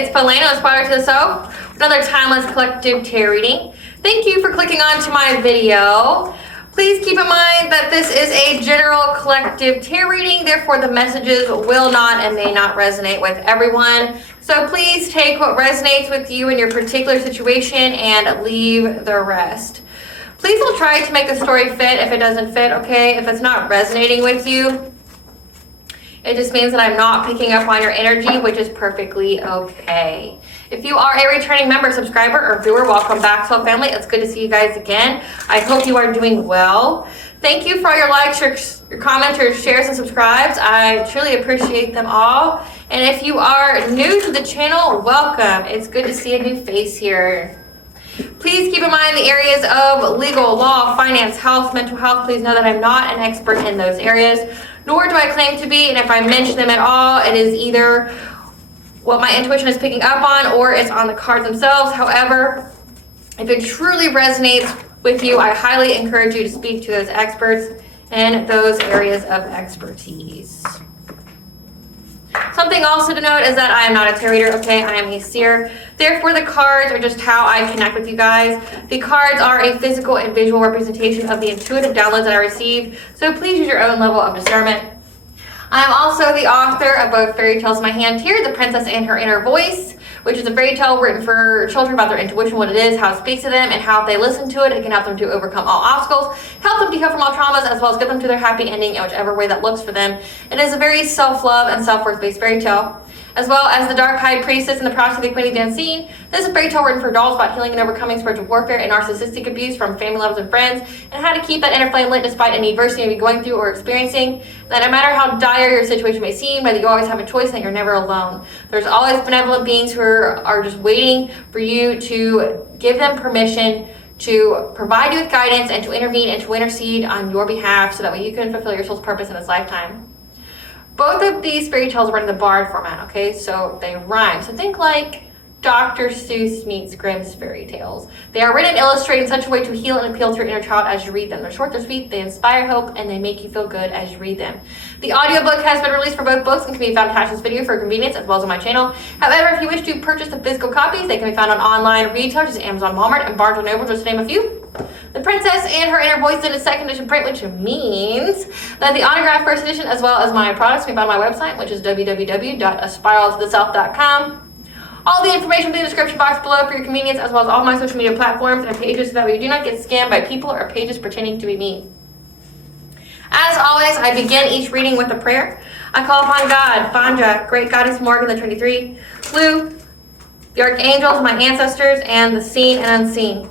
it's Felano, aspiraltotheself, another timeless collective tarot reading. Thank you for clicking on to my video. Please keep in mind that this is a general collective tarot reading, therefore the messages will not and may not resonate with everyone. So please take what resonates with you in your particular situation and leave the rest. Please don't try to make the story fit if it doesn't fit, okay? If it's not resonating with you, it just means that I'm not picking up on your energy, which is perfectly okay. If you are a returning member, subscriber, or viewer, welcome back to our family. It's good to see you guys again. I hope you are doing well. Thank you for all your likes, your comments, your shares, and subscribes. I truly appreciate them all. And if you are new to the channel, welcome. It's good to see a new face here. Please keep in mind the areas of legal, law, finance, health, mental health. Please know that I'm not an expert in those areas, nor do I claim to be, and if I mention them at all, it is either what my intuition is picking up on or it's on the cards themselves. However, if it truly resonates with you, I highly encourage you to speak to those experts in those areas of expertise. Something also to note is that I am not a tarot reader, okay? I am a seer. Therefore, the cards are just how I connect with you guys. The cards are a physical and visual representation of the intuitive downloads that I received, so please use your own level of discernment. I am also the author of both fairy tales in my hand here, The Princess and Her Inner Voice, which is a fairy tale written for children about their intuition, what it is, how it speaks to them, and how if they listen to it, it can help them to overcome all obstacles, help them to heal from all traumas, as well as get them to their happy ending in whichever way that looks for them. It is a very self-love and self-worth based fairy tale. As well as The Dark High Priestess and The Promise of the Queen of the Unseen. This is a fairy tale written for adults about healing and overcoming spiritual warfare and narcissistic abuse from family lovers and friends, and how to keep that inner flame lit despite any adversity you may be going through or experiencing. That no matter how dire your situation may seem, whether you always have a choice, and that you're never alone. There's always benevolent beings who are just waiting for you to give them permission to provide you with guidance and to intervene and to intercede on your behalf so that way you can fulfill your soul's purpose in this lifetime. Both of these fairy tales are in the bard format, okay? So they rhyme. So think like Dr. Seuss meets Grimm's fairy tales. They are written and illustrated in such a way to heal and appeal to your inner child as you read them. They're short, they're sweet, they inspire hope, and they make you feel good as you read them. The audiobook has been released for both books and can be found attached to this video for convenience as well as on my channel. However, if you wish to purchase the physical copies, they can be found on online retailers, Amazon, Walmart, and Barnes & Noble, just to name a few. The Princess and Her Inner Voice in a second edition print, which means that the autographed first edition as well as my products can be found on my website, which is www.aspiraltotheself.com. All the information in the description box below for your convenience, as well as all my social media platforms and pages, so that way you do not get scammed by people or pages pretending to be me. As always, I begin each reading with a prayer. I call upon God, Fandra, Great Goddess Morgan, the 23, Blue, the Archangels, my ancestors, and the seen and unseen.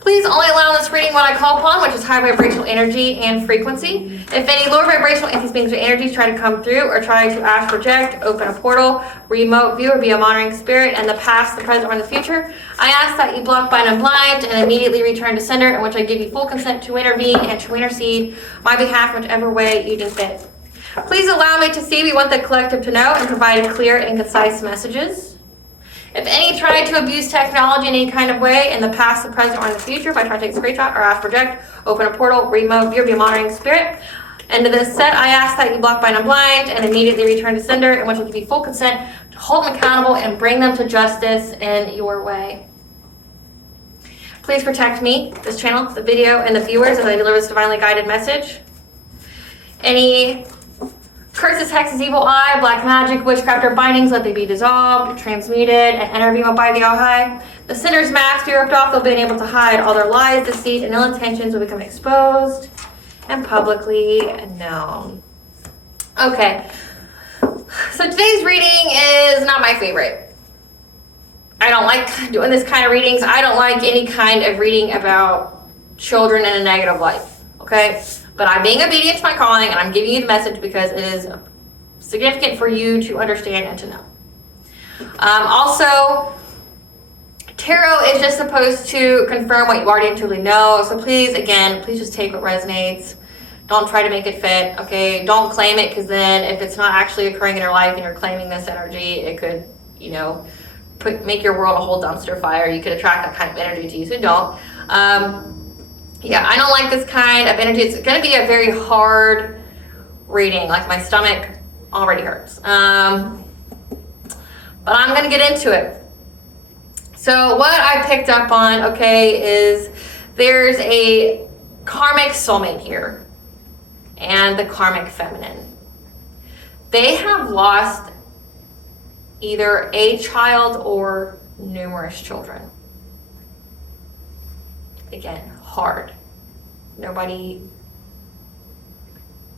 Please only allow in this reading what I call upon, which is high vibrational energy and frequency. If any lower vibrational entities, beings, or energies try to come through or try to ask, project, open a portal, remote view, or be a monitoring spirit in the past, the present, or the future, I ask that you block, bind, and blind, and immediately return to sender, in which I give you full consent to intervene and to intercede my behalf, whichever way you deem fit. Please allow me to see we want the collective to know and provide clear and concise messages. If any try to abuse technology in any kind of way in the past, the present, or in the future by trying to take a screenshot or ask, project, open a portal, remote view, or be a monitoring spirit, and to this set, I ask that you block, bind, and blind, and immediately return to sender, in which will give you full consent to hold them accountable and bring them to justice in your way. Please protect me, this channel, the video, and the viewers as I deliver this divinely guided message. Any curses, hexes, evil eye, black magic, witchcraft, or bindings, let they be dissolved, transmuted, and intervened by the All-High. The sinner's mask be ripped off, they'll be unable to hide. All their lies, deceit, and ill intentions will become exposed and publicly known. Okay, so today's reading is not my favorite. I don't like doing this kind of readings. I don't like any kind of reading about children in a negative light, okay? But I'm being obedient to my calling, and I'm giving you the message because it is significant for you to understand and to know. Also, tarot is just supposed to confirm what you already intuitively know. So please, again, please just take what resonates. Don't try to make it fit, okay? Don't claim it, because then if it's not actually occurring in your life and you're claiming this energy, it could, you know, make your world a whole dumpster fire. You could attract that kind of energy to you, so don't. Yeah, I don't like this kind of energy. It's going to be a very hard reading. Like, my stomach already hurts. But I'm going to get into it. So what I picked up on, okay, is there's a karmic soulmate here and the karmic feminine. They have lost either a child or numerous children. Again, hard. Nobody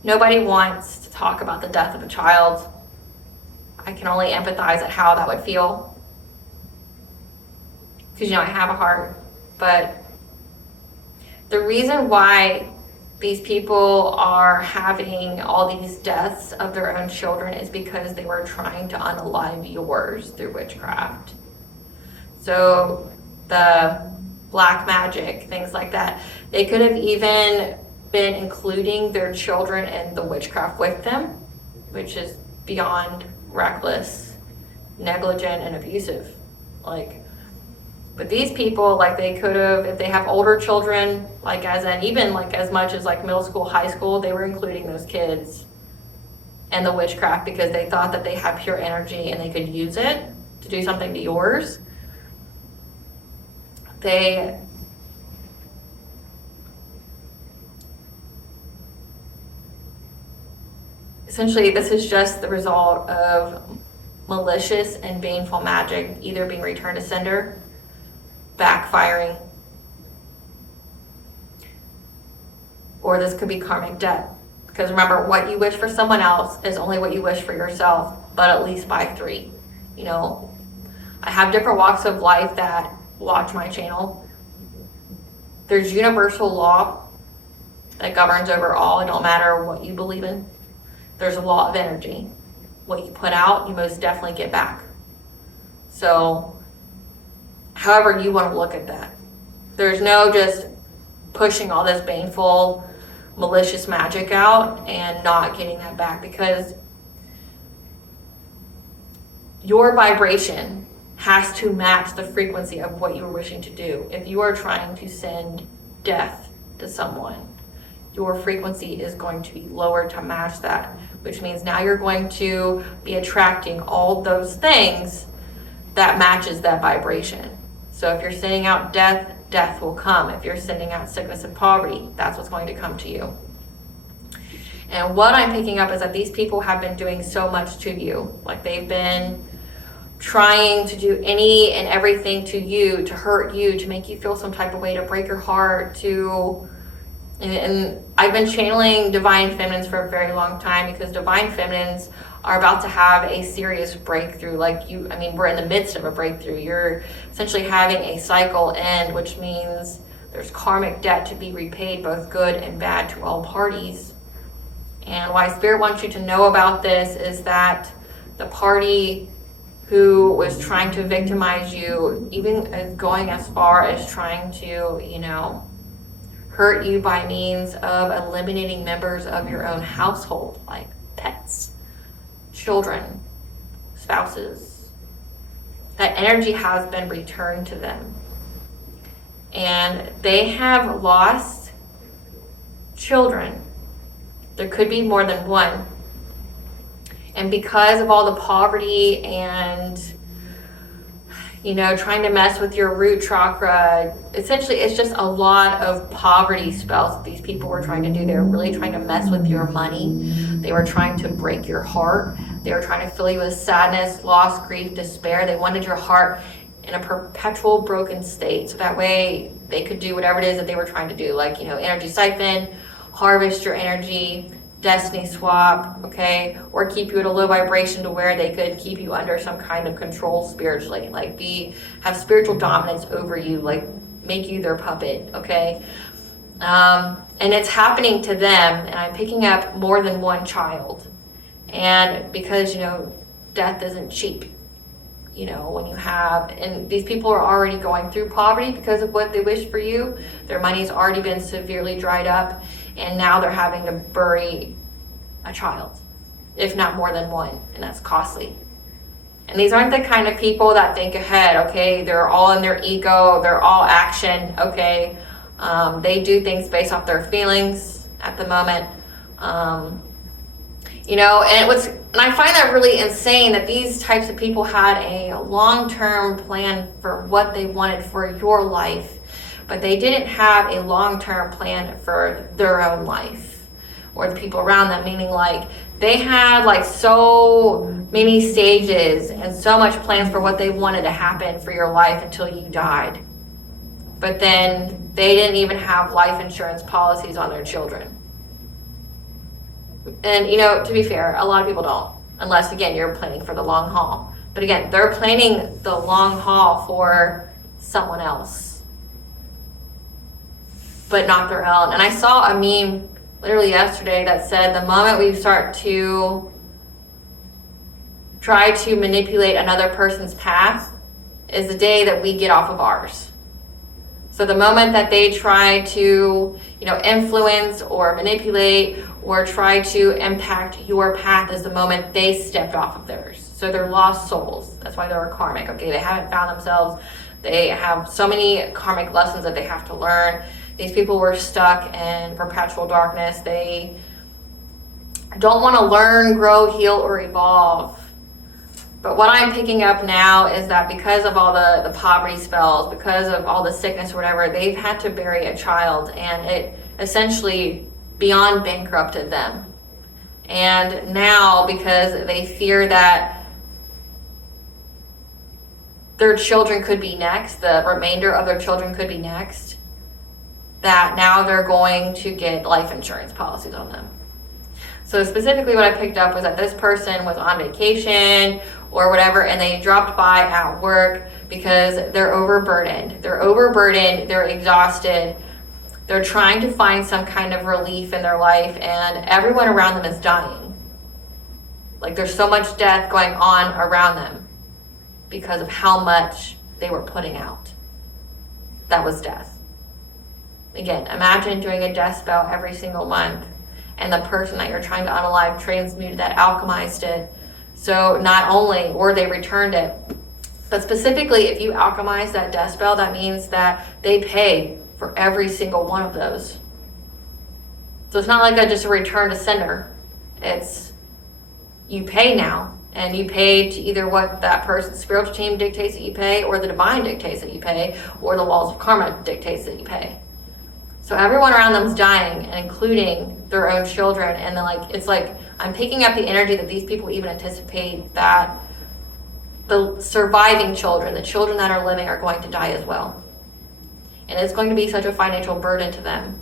wants to talk about the death of a child. I can only empathize at how that would feel. Because, I have a heart. But the reason why these people are having all these deaths of their own children is because they were trying to unalive yours through witchcraft. So the black magic, things like that. They could have even been including their children in the witchcraft with them, which is beyond reckless, negligent, and abusive. But these people, they could have, if they have older children, as much as middle school, high school, they were including those kids in the witchcraft because they thought that they had pure energy and they could use it to do something to yours. Essentially, this is just the result of malicious and baneful magic either being returned to sender, backfiring, or this could be karmic debt. Because remember, what you wish for someone else is only what you wish for yourself, but at least by 3. I have different walks of life that watch my channel. There's universal law that governs over all. It don't matter what you believe in. There's a law of energy. What you put out, you most definitely get back. So however you want to look at that. There's no just pushing all this baneful, malicious magic out and not getting that back, because your vibration has to match the frequency of what you were wishing to do. If you are trying to send death to someone, your frequency is going to be lower to match that, which means now you're going to be attracting all those things that matches that vibration. So if you're sending out death, death will come. If you're sending out sickness and poverty, that's what's going to come to you. And what I'm picking up is that these people have been doing so much to you. They've been trying to do any and everything to you, to hurt you, to make you feel some type of way, to break your heart, and I've been channeling divine feminines for a very long time because divine feminines are about to have a serious breakthrough. We're in the midst of a breakthrough. You're essentially having a cycle end, which means there's karmic debt to be repaid, both good and bad, to all parties. And why Spirit wants you to know about this is that the party who was trying to victimize you, even going as far as trying to, hurt you by means of eliminating members of your own household, like pets, children, spouses. That energy has been returned to them. And they have lost children. There could be more than one. And because of all the poverty and trying to mess with your root chakra, essentially it's just a lot of poverty spells that these people were trying to do. They were really trying to mess with your money. They were trying to break your heart. They were trying to fill you with sadness, loss, grief, despair. They wanted your heart in a perpetual broken state, so that way they could do whatever it is that they were trying to do, energy siphon, harvest your energy, destiny swap, okay, or keep you at a low vibration to where they could keep you under some kind of control spiritually, have spiritual dominance over you, make you their puppet, okay? And it's happening to them, and I'm picking up more than one child. And because, death isn't cheap, when you have, and these people are already going through poverty because of what they wish for you. Their money's already been severely dried up, and now they're having to bury a child, if not more than one, and that's costly. And these aren't the kind of people that think ahead, okay? They're all in their ego, they're all action, okay? They do things based off their feelings at the moment. And I find that really insane that these types of people had a long-term plan for what they wanted for your life, but they didn't have a long-term plan for their own life or the people around them, meaning like they had like so many stages and so much plans for what they wanted to happen for your life until you died. But then they didn't even have life insurance policies on their children. And, to be fair, a lot of people don't, unless, again, you're planning for the long haul. But again, they're planning the long haul for someone else, but not their own. And I saw a meme literally yesterday that said the moment we start to try to manipulate another person's path is the day that we get off of ours. So the moment that they try to, influence or manipulate or try to impact your path is the moment they stepped off of theirs. So they're lost souls. That's why they're karmic. Okay, they haven't found themselves. They have so many karmic lessons that they have to learn. These people were stuck in perpetual darkness. They don't want to learn, grow, heal, or evolve. But what I'm picking up now is that because of all the poverty spells, because of all the sickness or whatever, they've had to bury a child, and it essentially beyond bankrupted them. And now, because they fear that their children could be next, the remainder of their children could be next, that now they're going to get life insurance policies on them. So specifically what I picked up was that this person was on vacation or whatever, and they dropped by at work because they're overburdened. They're exhausted. They're trying to find some kind of relief in their life, and everyone around them is dying. Like there's so much death going on around them because of how much they were putting out. That was death. Again, imagine doing a death spell every single month, and the person that you're trying to unalive transmuted that, alchemized it. So not only, or they returned it, but specifically if you alchemize that death spell, that means that they pay for every single one of those. So it's not like just a return to sender. It's, you pay now, and you pay to either what that person's spiritual team dictates that you pay, or the divine dictates that you pay, or the laws of karma dictates that you pay. So everyone around them's dying, and including their own children. And then it's like I'm picking up the energy that these people even anticipate that the surviving children, the children that are living, are going to die as well. And it's going to be such a financial burden to them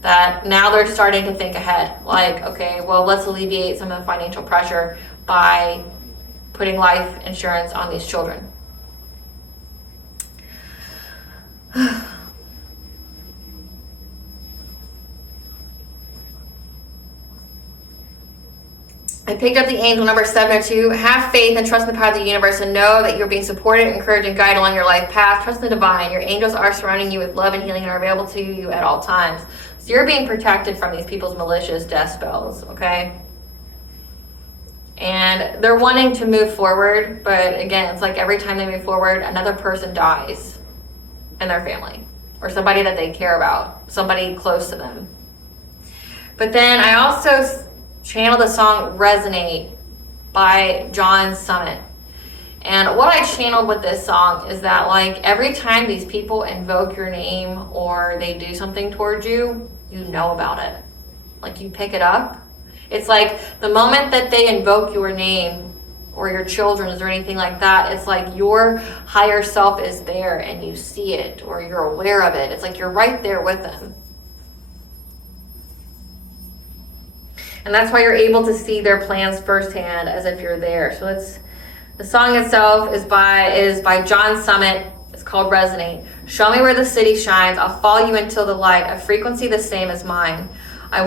that now they're starting to think ahead. Like, okay, well, let's alleviate some of the financial pressure by putting life insurance on these children. I picked up the angel number 702. Have faith and trust in the power of the universe, and know that you're being supported, encouraged, and guided along your life path. Trust in the divine. Your angels are surrounding you with love and healing and are available to you at all times. So you're being protected from these people's malicious death spells, okay? And they're wanting to move forward, but again, it's like every time they move forward, another person dies in their family, or somebody that they care about, somebody close to them. But then I also channel the song Resonate by John Summit. And what I channeled with this song is that every time these people invoke your name or they do something towards you, you know about it. You pick it up. It's like the moment that they invoke your name or your children's or anything like that, it's like your higher self is there and you see it, or you're aware of it. It's like you're right there with them. And that's why you're able to see their plans firsthand, as if you're there. So the song itself is by John Summit. It's called Resonate. Show me where the city shines. I'll follow you until the light, a frequency the same as mine. I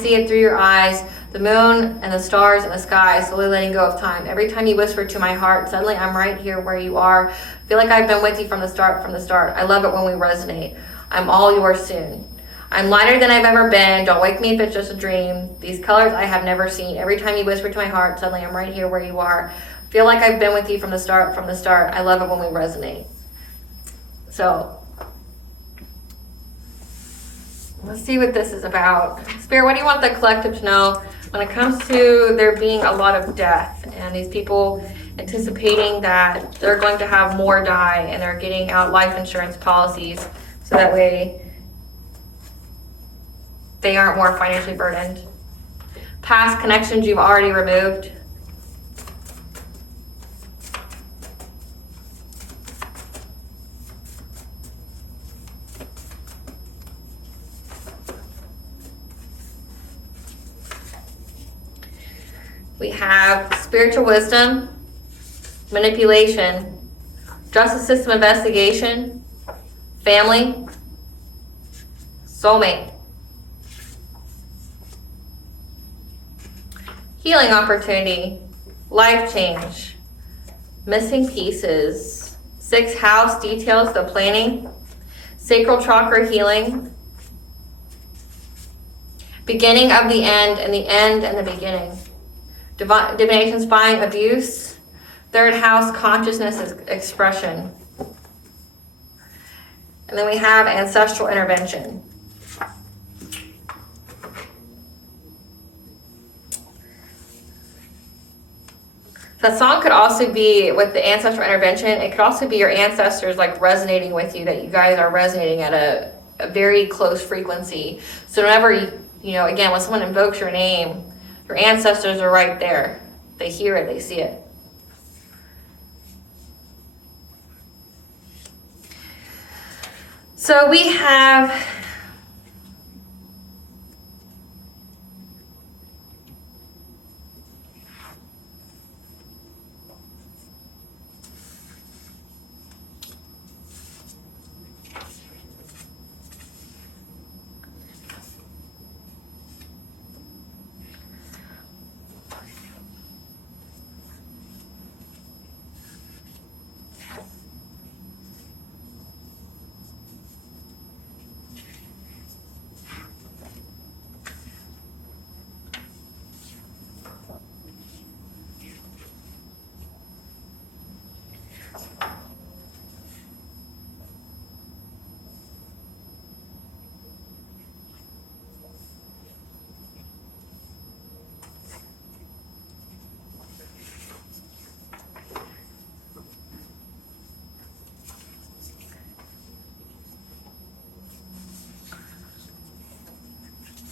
see it through your eyes, the moon and the stars and the sky, slowly letting go of time. Every time you whisper to my heart, suddenly I'm right here where you are. Feel like I've been with you from the start. I love it when we resonate. I'm all yours soon. I'm lighter than I've ever been. Don't wake me if it's just a dream. These colors I have never seen. Every time you whisper to my heart, suddenly I'm right here where you are. Feel like I've been with you from the start. I love it when we resonate. So, Let's see what this is about. Spirit, what do you want the collective to know when it comes to there being a lot of death and these people anticipating that they're going to have more die and they're getting out life insurance policies so that way they aren't more financially burdened. Past connections you've already removed. We have spiritual wisdom, manipulation, justice system investigation, family, soulmate, healing opportunity, life change, missing pieces, 6th house details the planning, sacral chakra healing, beginning of the end and the end and the beginning. Divination spying, abuse, 3rd house consciousness expression. And then we have ancestral intervention. That song could also be, with the ancestral intervention, it could also be your ancestors like resonating with you, that you guys are resonating at a very close frequency. So whenever, you know, again, when someone invokes your name, your ancestors are right there. They hear it, they see it. So we have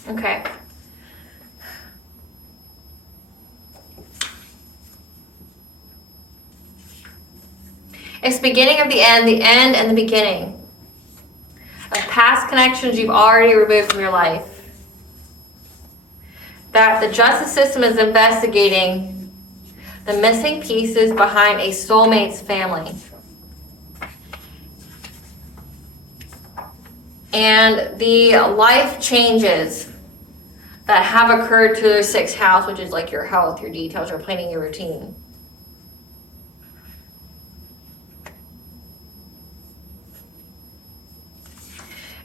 okay. It's beginning of the end and the beginning of past connections you've already removed from your life. That the justice system is investigating the missing pieces behind a soulmate's family. And the life changes that have occurred to their 6th house, which is like your health, your details, your planning, your routine.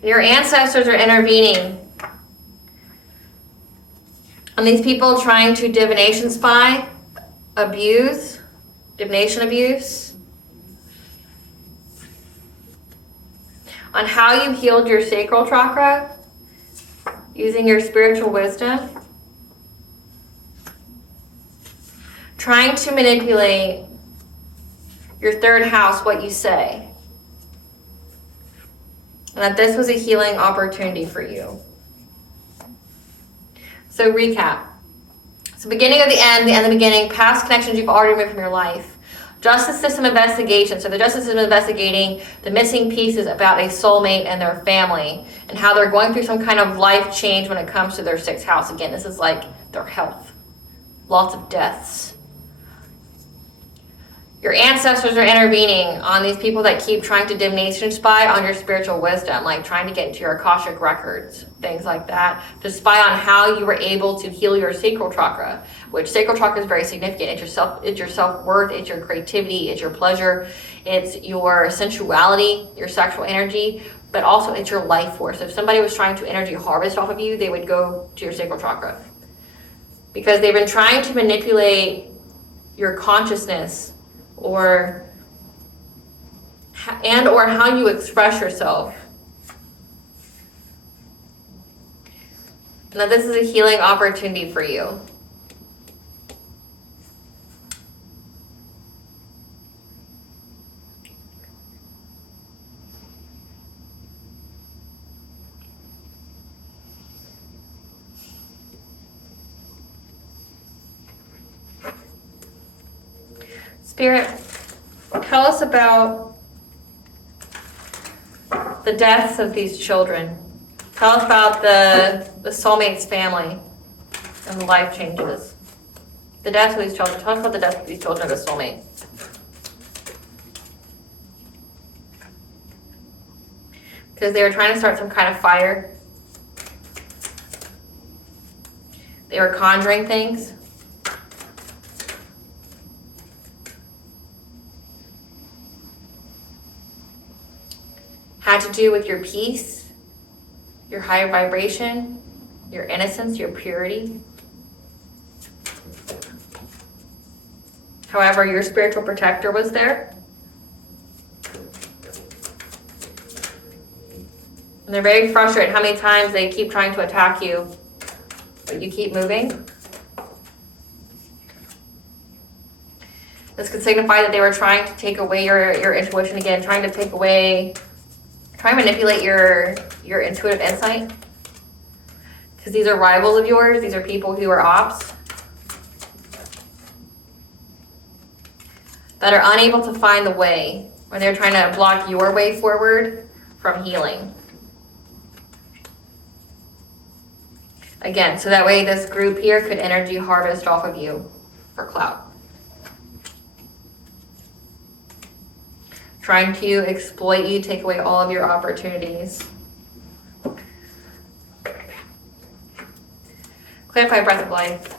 Your ancestors are intervening on these people trying to divination spy, abuse, divination abuse, on how you healed your sacral chakra using your spiritual wisdom, trying to manipulate your 3rd house, what you say. And that this was a healing opportunity for you. So recap. So beginning of the end and the beginning, past connections you've already removed from your life. Justice system investigation. So the justice system investigating the missing pieces about a soulmate and their family and how they're going through some kind of life change when it comes to their 6th house. Again, this is like their health. Lots of deaths. Your ancestors are intervening on these people that keep trying to divination spy on your spiritual wisdom, like trying to get into your Akashic records, things like that, to spy on how you were able to heal your sacral chakra, which sacral chakra is very significant. It's your self-worth, it's your creativity, it's your pleasure, it's your sensuality, your sexual energy, but also it's your life force. If somebody was trying to energy harvest off of you, they would go to your sacral chakra. Because they've been trying to manipulate your consciousness or how you express yourself. Now this is a healing opportunity for you. Spirit, tell us about the deaths of these children. Tell us about the soulmates family and the life changes. The deaths of these children. Tell us about the deaths of these children of the soulmate. Because they were trying to start some kind of fire. They were conjuring things. Had to do with your peace, your higher vibration, your innocence, your purity. However, your spiritual protector was there. And they're very frustrated how many times they keep trying to attack you, but you keep moving. This could signify that they were trying to take away your intuition again, trying to manipulate your intuitive insight. Because these are rivals of yours. These are people who are ops. That are unable to find the way. Or they're trying to block your way forward from healing. Again, so that way this group here could energy harvest off of you for clout. Trying to exploit you, take away all of your opportunities. Clarify breath of life.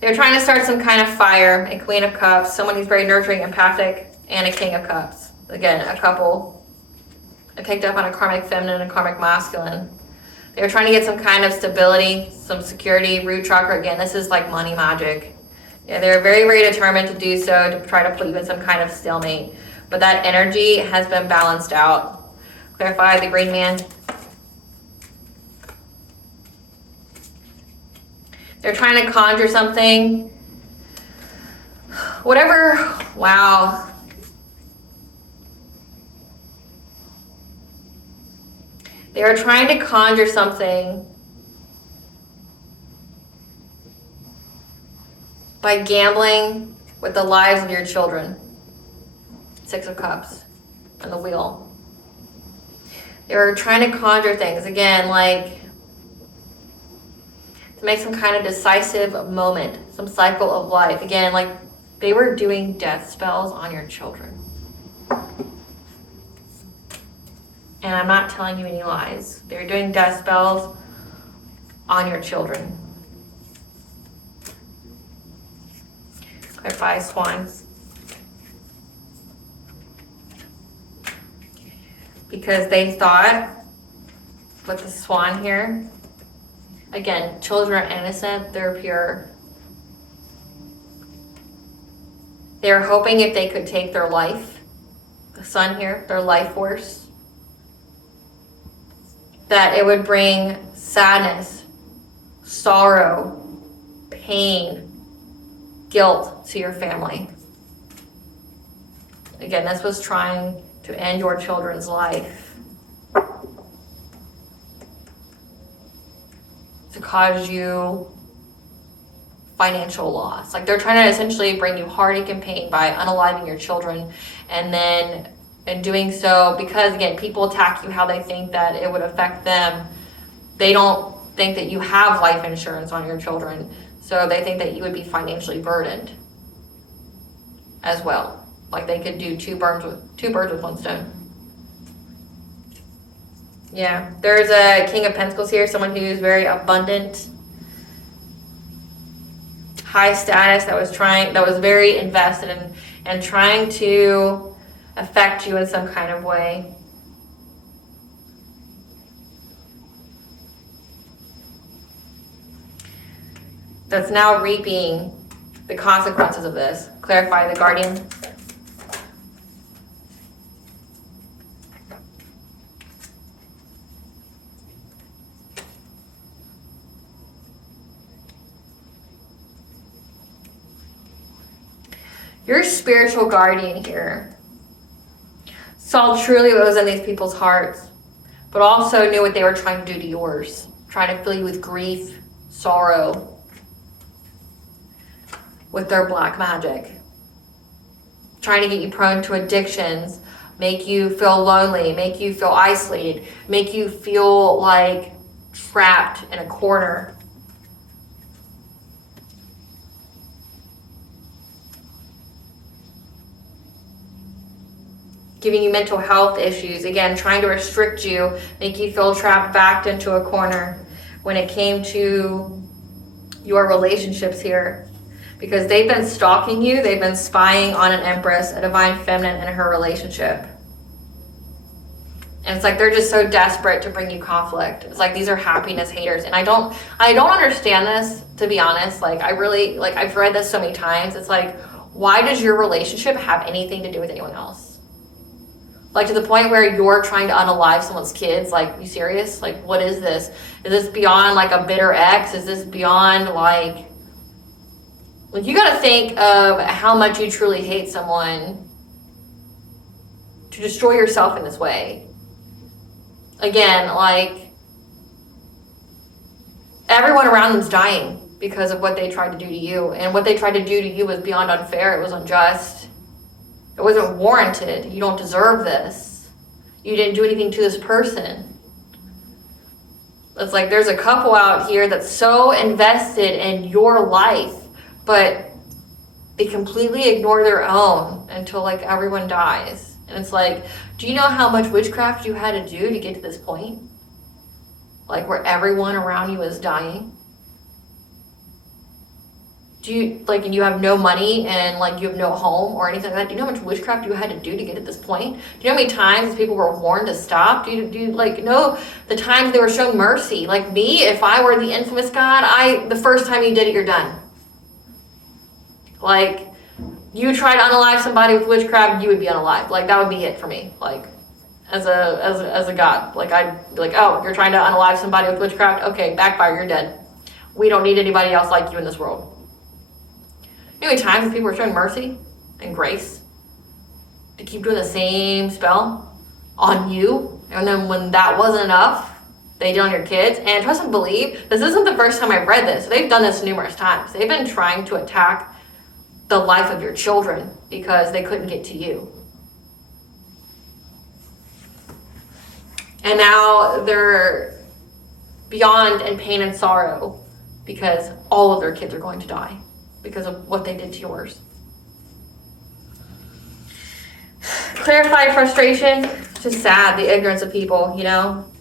They're trying to start some kind of fire. A Queen of Cups, someone who's very nurturing, empathic, and a King of Cups. Again, a couple. I picked up on a karmic feminine and karmic masculine. They were trying to get some kind of stability, some security, root chakra. Again, this is like money magic. Yeah, they're very, very determined to do so, to try to put you in some kind of stalemate. But that energy has been balanced out. Clarify the green man. They're trying to conjure something. Whatever, wow. They are trying to conjure something by gambling with the lives of your children. 6 of Cups and the Wheel. They're trying to conjure things, again, like to make some kind of decisive moment, some cycle of life. Again, like they were doing death spells on your children. And I'm not telling you any lies. They're doing death spells on your children. Clarify swans. Because they thought, with the swan here, again, children are innocent, they're pure. They're hoping if they could take their life, the sun here, their life force, that it would bring sadness, sorrow, pain, guilt to your family. Again, this was trying to end your children's life, to cause you financial loss. Like they're trying to essentially bring you heartache and pain by unaliving your children, and then in doing so, because again, people attack you how they think that it would affect them. They don't think that you have life insurance on your children, so they think that you would be financially burdened as well. Like they could do two birds with one stone. Yeah, there's a King of Pentacles here, someone who's very abundant, high status, that was very invested in and trying to affect you in some kind of way. That's now reaping the consequences of this. Clarify the Guardian. Your spiritual guardian here saw truly what was in these people's hearts, but also knew what they were trying to do to yours. Trying to fill you with grief, sorrow, with their black magic. Trying to get you prone to addictions, make you feel lonely, make you feel isolated, make you feel like trapped in a corner. Giving you mental health issues, again, trying to restrict you, make you feel trapped, backed into a corner when it came to your relationships here. Because they've been stalking you, they've been spying on an empress, a divine feminine, in her relationship. And it's like they're just so desperate to bring you conflict. It's like these are happiness haters. And I don't understand this, to be honest. Like I really, like I've read this so many times. It's like, why does your relationship have anything to do with anyone else? Like to the point where you're trying to unalive someone's kids. Like, you serious? Like, what is this? Is this beyond like a bitter ex? Is this beyond like you gotta think of how much you truly hate someone to destroy yourself in this way. Again, like everyone around them's dying because of what they tried to do to you. And what they tried to do to you was beyond unfair. It was unjust. It wasn't warranted. You don't deserve this. You didn't do anything to this person. It's like there's a couple out here that's so invested in your life, but they completely ignore their own until like everyone dies. And it's like, do you know how much witchcraft you had to do to get to this point? Like where everyone around you is dying? Do you, like, and you have no money and like you have no home or anything like that? Do you know how much witchcraft you had to do to get to this point? Do you know how many times people were warned to stop? Do you like know the times they were shown mercy? Like me, if I were the infamous god, the first time you did it, you're done. Like, you try to unalive somebody with witchcraft, you would be unalive. Like, that would be it for me. Like, as a god. Like, I'd be like, oh, you're trying to unalive somebody with witchcraft? Okay, backfire, you're dead. We don't need anybody else like you in this world. You know how many times people were showing mercy and grace to keep doing the same spell on you? And then when that wasn't enough, they did on your kids. And trust and believe, this isn't the first time I've read this. They've done this numerous times. They've been trying to attack the life of your children because they couldn't get to you. And now they're beyond in pain and sorrow because all of their kids are going to die because of what they did to yours. Clarified frustration. It's just sad, the ignorance of people, you know.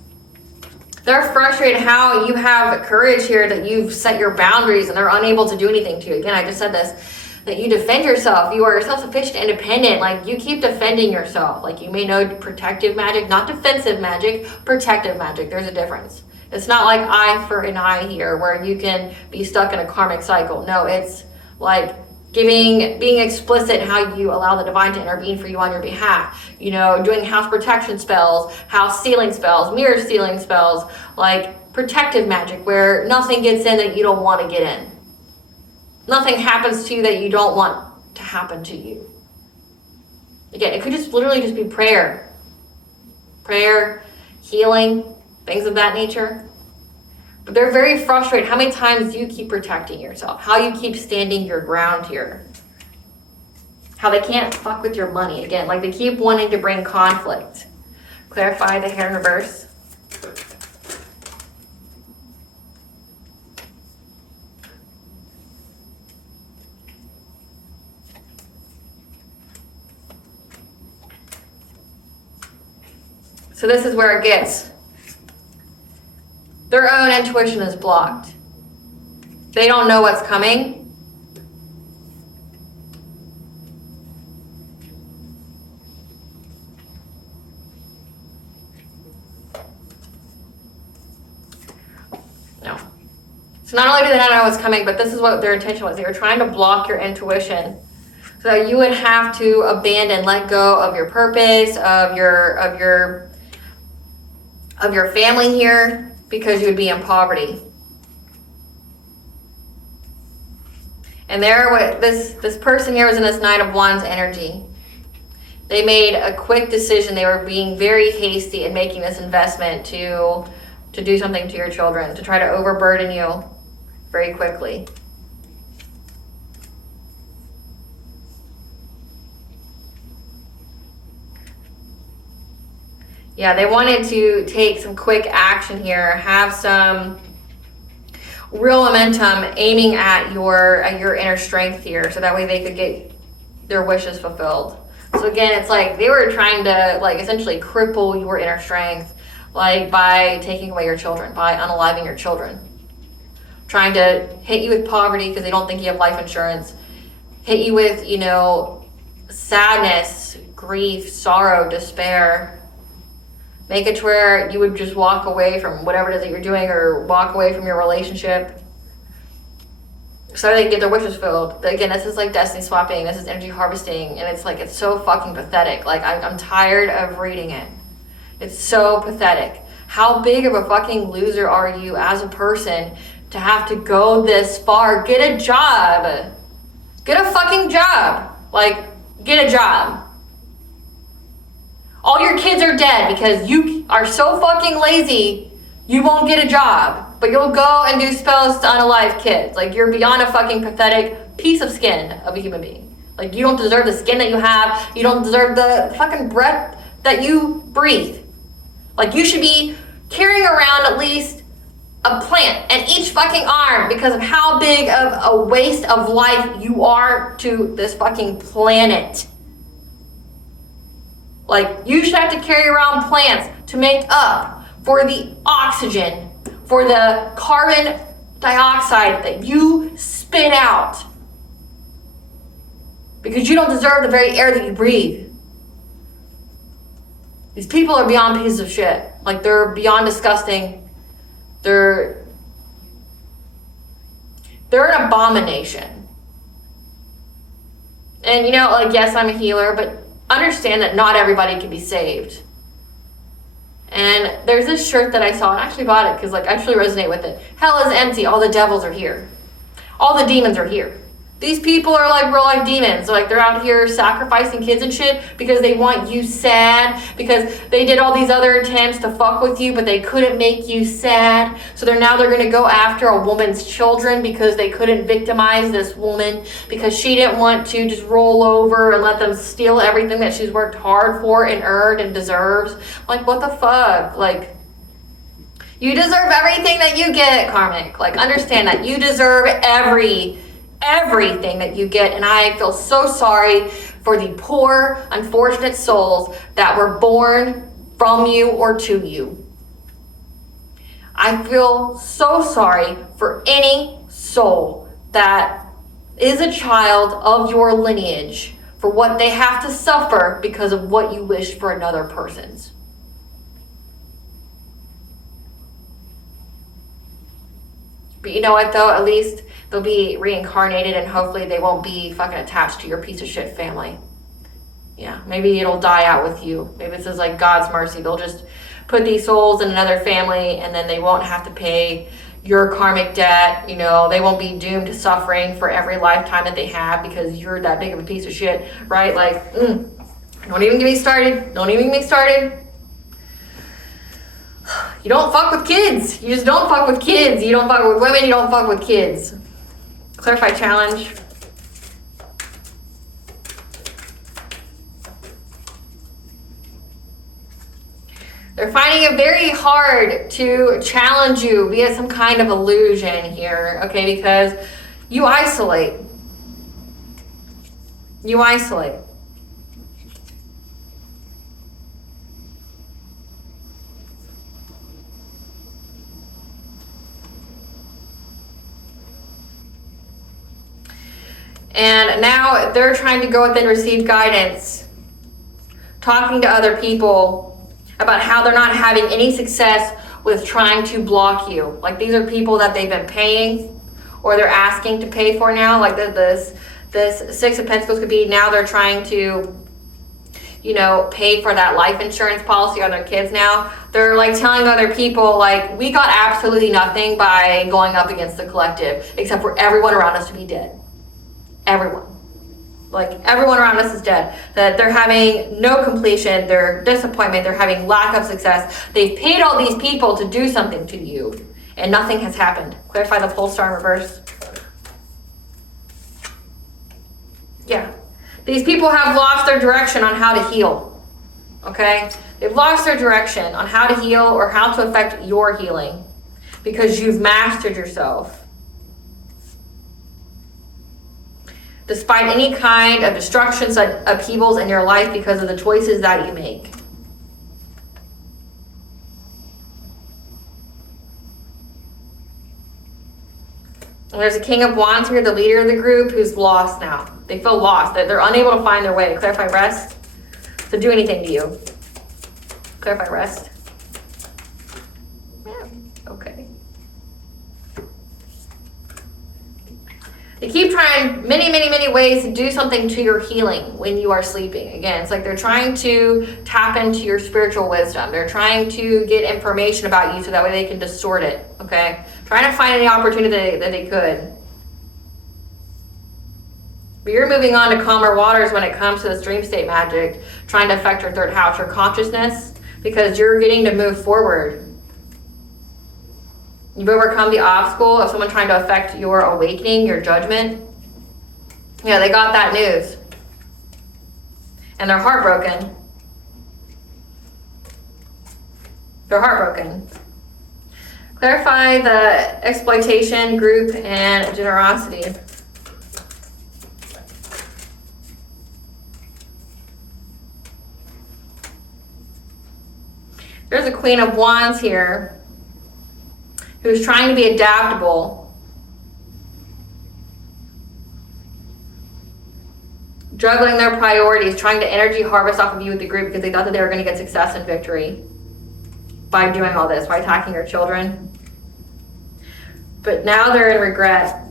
They're frustrated how you have courage here, that you've set your boundaries and they're unable to do anything to you. Again, I just said this, that you defend yourself. You are self-sufficient, independent. Like, you keep defending yourself. Like, you may know protective magic, not defensive magic, protective magic. There's a difference. It's not like eye for an eye here where you can be stuck in a karmic cycle. No, it's like being explicit in how you allow the divine to intervene for you on your behalf. You know, doing house protection spells, house sealing spells, mirror sealing spells, like protective magic where nothing gets in that you don't want to get in. Nothing happens to you that you don't want to happen to you. Again, it could just literally just be prayer. Prayer, healing, things of that nature. But they're very frustrated. How many times do you keep protecting yourself? How you keep standing your ground here? How they can't fuck with your money. Again, like they keep wanting to bring conflict. Clarify the hair in reverse. So this is where it gets. Their own intuition is blocked. They don't know what's coming. No. So not only do they not know what's coming, but this is what their intention was. They were trying to block your intuition so that you would have to abandon, let go of your purpose, of your family here, because you would be in poverty. And this person here was in this Knight of Wands energy. They made a quick decision. They were being very hasty in making this investment to do something to your children, to try to overburden you very quickly. Yeah, they wanted to take some quick action here, have some real momentum aiming at your inner strength here, so that way they could get their wishes fulfilled. So again, it's like they were trying to like essentially cripple your inner strength, like by taking away your children, by unaliving your children. Trying to hit you with poverty because they don't think you have life insurance. Hit you with, you know, sadness, grief, sorrow, despair. Make it to where you would just walk away from whatever it is that you're doing, or walk away from your relationship, so they can get their wishes filled. But again, this is like destiny swapping. This is energy harvesting. And it's like, it's so fucking pathetic. Like, I'm tired of reading it. It's so pathetic. How big of a fucking loser are you as a person to have to go this far? Get a job. Get a fucking job. Like, get a job. All your kids are dead because you are so fucking lazy, you won't get a job. But you'll go and do spells to unalive kids. Like, you're beyond a fucking pathetic piece of skin of a human being. Like, you don't deserve the skin that you have. You don't deserve the fucking breath that you breathe. Like, you should be carrying around at least a plant in each fucking arm because of how big of a waste of life you are to this fucking planet. Like, you should have to carry around plants to make up for the oxygen, for the carbon dioxide that you spit out. Because you don't deserve the very air that you breathe. These people are beyond pieces of shit. Like, they're beyond disgusting. They're an abomination. And, you know, like, yes, I'm a healer, but understand that not everybody can be saved. And there's this shirt that I saw, and I actually bought it because, like, I actually resonate with it. Hell is empty. All the devils are here. All the demons are here. These people are like real life demons. Like, they're out here sacrificing kids and shit because they want you sad, because they did all these other attempts to fuck with you, but they couldn't make you sad. So they're going to go after a woman's children because they couldn't victimize this woman, because she didn't want to just roll over and let them steal everything that she's worked hard for and earned and deserves. Like, what the fuck? Like, you deserve everything that you get, karmic. Like, understand that you deserve everything that you get. And I feel so sorry for the poor, unfortunate souls that were born from you or to you. I feel so sorry for any soul that is a child of your lineage, for what they have to suffer because of what you wish for another person's. But you know what, though? At least they'll be reincarnated, and hopefully they won't be fucking attached to your piece of shit family. Yeah, maybe it'll die out with you. Maybe this is like God's mercy. They'll just put these souls in another family, and then they won't have to pay your karmic debt. You know, they won't be doomed to suffering for every lifetime that they have because you're that big of a piece of shit, right? Like, don't even get me started. Don't even get me started. You don't fuck with kids. You just don't fuck with kids. You don't fuck with women. You don't fuck with kids. Clarify challenge. They're finding it very hard to challenge you via some kind of illusion here, okay? Because you isolate. You isolate. And now they're trying to go within, receive guidance, talking to other people about how they're not having any success with trying to block you. Like, these are people that they've been paying, or they're asking to pay for now. Like, this Six of Pentacles could be now they're trying to, you know, pay for that life insurance policy on their kids now. They're like telling other people, like, we got absolutely nothing by going up against the collective, except for everyone around us to be dead. everyone. Like, everyone around us is dead. That they're having no completion, they're disappointment, they're having lack of success. They've paid all these people to do something to you, and nothing has happened. Clarify the pole star in reverse. Yeah. These people have lost their direction on how to heal. Okay? They've lost their direction on how to heal or how to affect your healing because you've mastered yourself. Despite any kind of destructions and upheavals in your life because of the choices that you make. And there's a King of Wands here, the leader of the group, who's lost now. They feel lost. They're unable to find their way. Clarify rest. To do anything to you. Clarify rest. Yeah, okay. They keep trying many ways to do something to your healing when you are sleeping. Again, it's like they're trying to tap into your spiritual wisdom. They're trying to get information about you so that way they can distort it, okay? Trying to find any opportunity that they could. But you're moving on to calmer waters when it comes to this dream state magic, trying to affect your third house, your consciousness, because you're getting to move forward. You've overcome the obstacle of someone trying to affect your awakening, your judgment. Yeah, they got that news. And they're heartbroken. They're heartbroken. Clarify the exploitation, group, and generosity. There's a Queen of Wands here who's trying to be adaptable, juggling their priorities, trying to energy harvest off of you with the group because they thought that they were going to get success and victory by doing all this, by attacking your children. But now they're in regret.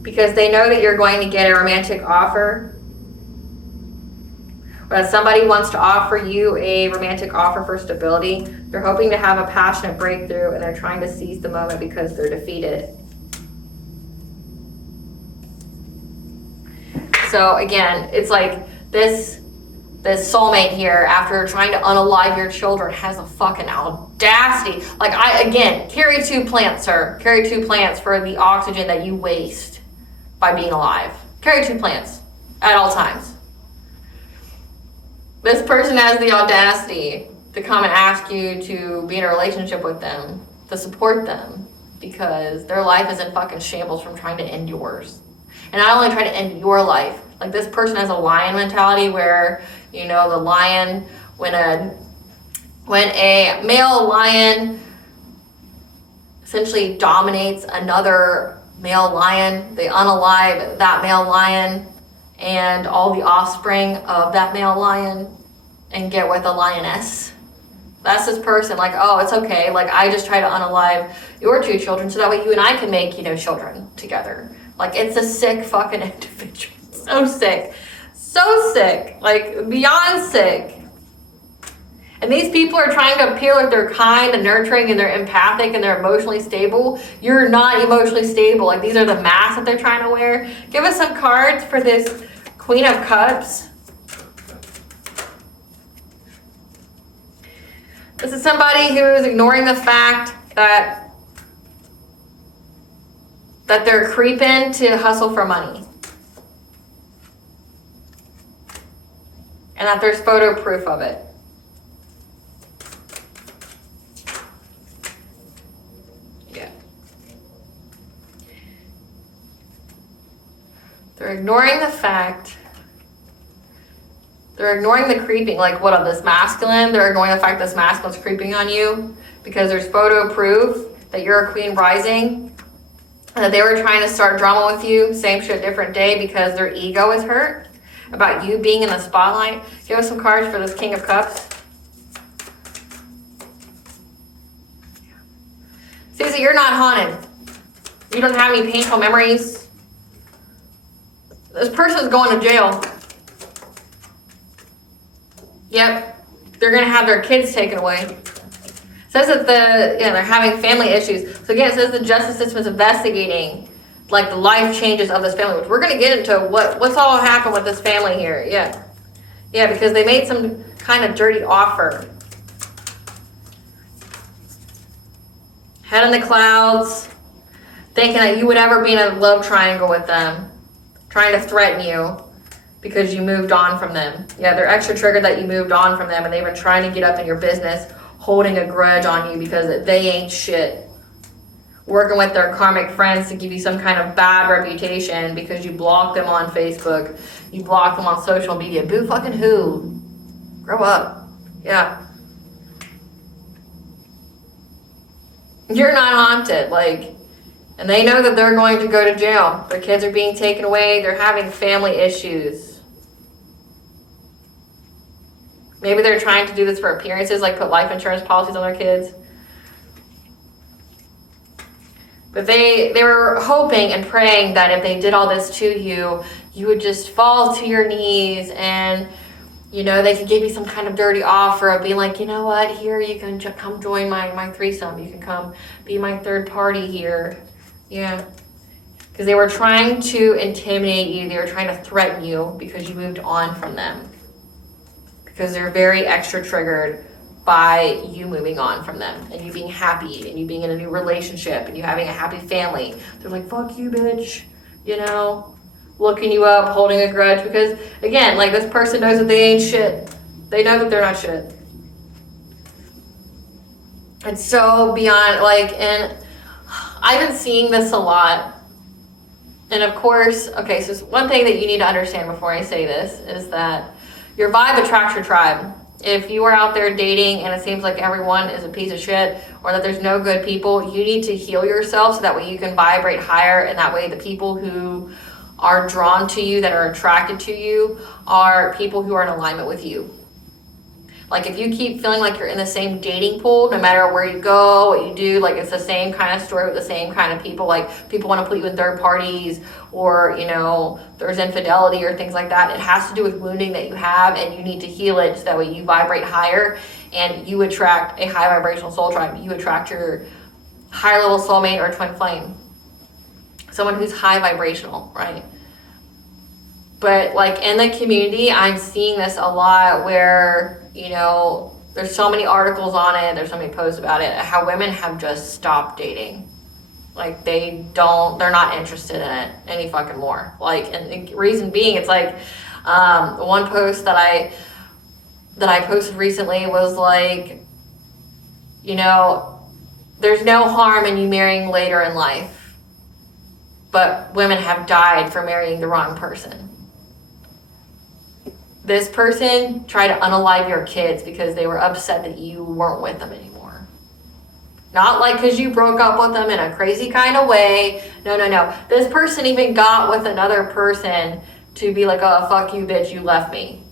Because they know that you're going to get a romantic offer. Or that somebody wants to offer you a romantic offer for stability. They're hoping to have a passionate breakthrough and they're trying to seize the moment because they're defeated. So again, it's like this soulmate here, after trying to unalive your children, has a fucking audacity. Like, carry 2 plants, sir. Carry 2 plants for the oxygen that you waste by being alive. Carry 2 plants at all times. This person has the audacity to come and ask you to be in a relationship with them, to support them, because their life is in fucking shambles from trying to end yours. And not only try to end your life, like this person has a lion mentality where, you know, the lion, when a male lion essentially dominates another male lion, they unalive that male lion and all the offspring of that male lion and get with a lioness. That's this person, like, oh, it's okay. Like, I just try to unalive your 2 children so that way you and I can make, children together. Like, it's a sick fucking individual. So sick. So sick. Like, beyond sick. And these people are trying to appear like they're kind and nurturing and they're empathic and they're emotionally stable. You're not emotionally stable. Like, these are the masks that they're trying to wear. Give us some cards for this Queen of Cups. This is somebody who is ignoring the fact that they're creeping to hustle for money. And that there's photo proof of it. Yeah. They're ignoring the fact. They're ignoring the creeping, like what of this masculine? They're ignoring the fact this masculine's creeping on you because there's photo proof that you're a queen rising and that they were trying to start drama with you, same shit, different day, because their ego is hurt about you being in the spotlight. Give us some cards for this King of Cups. Susie, you're not haunted. You don't have any painful memories. This person's going to jail. Yep, they're gonna have their kids taken away. says that they're having family issues. So again, it says the justice system is investigating like the life changes of this family, which we're going to get into what's all happened with this family here. Yeah, because they made some kind of dirty offer. Head in the clouds, thinking that you would ever be in a love triangle with them, trying to threaten you because you moved on from them. Yeah, they're extra triggered that you moved on from them, and they've been trying to get up in your business, holding a grudge on you because they ain't shit. Working with their karmic friends to give you some kind of bad reputation because you blocked them on Facebook, you blocked them on social media. Boo fucking who? Grow up. Yeah. You're not haunted, and they know that they're going to go to jail. Their kids are being taken away. They're having family issues. Maybe they're trying to do this for appearances, like put life insurance policies on their kids. But they were hoping and praying that if they did all this to you, you would just fall to your knees and, they could give you some kind of dirty offer of being like, you know what, here, you can come join my threesome. You can come be my third party here. Yeah. Because they were trying to intimidate you. They were trying to threaten you because you moved on from them. Because they're very extra triggered by you moving on from them and you being happy and you being in a new relationship and you having a happy family. They're like, fuck you, bitch. Looking you up, holding a grudge. Because, again, this person knows that they ain't shit. They know that they're not shit. It's so beyond, and I've been seeing this a lot. And of course, okay, so one thing that you need to understand before I say this is that your vibe attracts your tribe. If you are out there dating and it seems like everyone is a piece of shit or that there's no good people, you need to heal yourself so that way you can vibrate higher, and that way the people who are drawn to you, that are attracted to you, are people who are in alignment with you. If you keep feeling like you're in the same dating pool, no matter where you go, what you do, it's the same kind of story with the same kind of people, people want to put you in third parties, or, there's infidelity or things like that. It has to do with wounding that you have, and you need to heal it so that way you vibrate higher, and you attract a high vibrational soul tribe. You attract your higher level soulmate or twin flame. Someone who's high vibrational, right? But in the community, I'm seeing this a lot where, there's so many articles on it, there's so many posts about it, how women have just stopped dating. They're not interested in it any fucking more. And the reason being, it's one post that I posted recently was there's no harm in you marrying later in life, but women have died for marrying the wrong person. This person tried to unalive your kids because they were upset that you weren't with them anymore. Not because you broke up with them in a crazy kind of way. No. This person even got with another person to be like, oh, fuck you, bitch, you left me.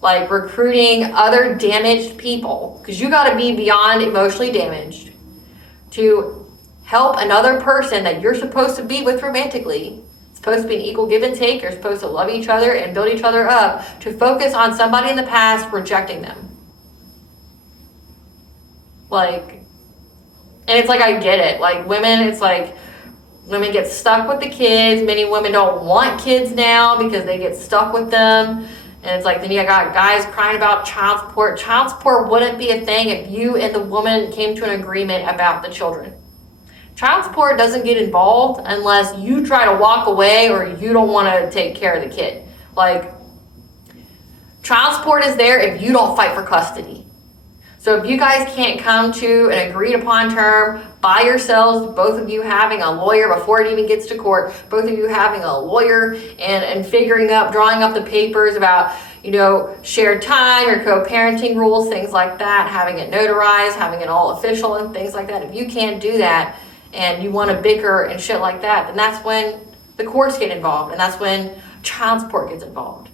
Recruiting other damaged people, because you got to be beyond emotionally damaged to help another person that you're supposed to be with romantically. Supposed to be an equal give and take. You're supposed to love each other and build each other up, to focus on somebody in the past rejecting them. And it's I get it. Women, it's women get stuck with the kids. Many women don't want kids now because they get stuck with them. And it's then you got guys crying about child support. Child support wouldn't be a thing if you and the woman came to an agreement about the children. Child support doesn't get involved unless you try to walk away or you don't want to take care of the kid. Child support is there if you don't fight for custody. So if you guys can't come to an agreed upon term by yourselves, both of you having a lawyer before it even gets to court, both of you having a lawyer and drawing up the papers about, shared time or co-parenting rules, things like that, having it notarized, having it all official and things like that. If you can't do that, and you want to bicker and shit like that, then that's when the courts get involved, and that's when child support gets involved.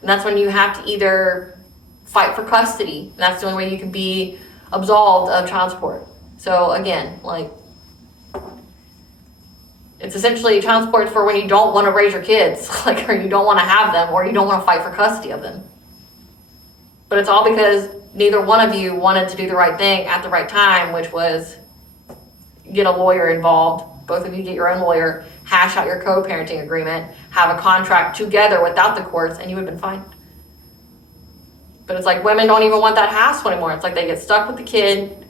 And that's when you have to either fight for custody, and that's the only way you can be absolved of child support. So again, it's essentially child support for when you don't want to raise your kids, or you don't want to have them, or you don't want to fight for custody of them. But it's all because neither one of you wanted to do the right thing at the right time, which was get a lawyer involved. Both of you get your own lawyer, hash out your co-parenting agreement, have a contract together without the courts, and you would have been fine. But it's like women don't even want that hassle anymore. It's like they get stuck with the kid.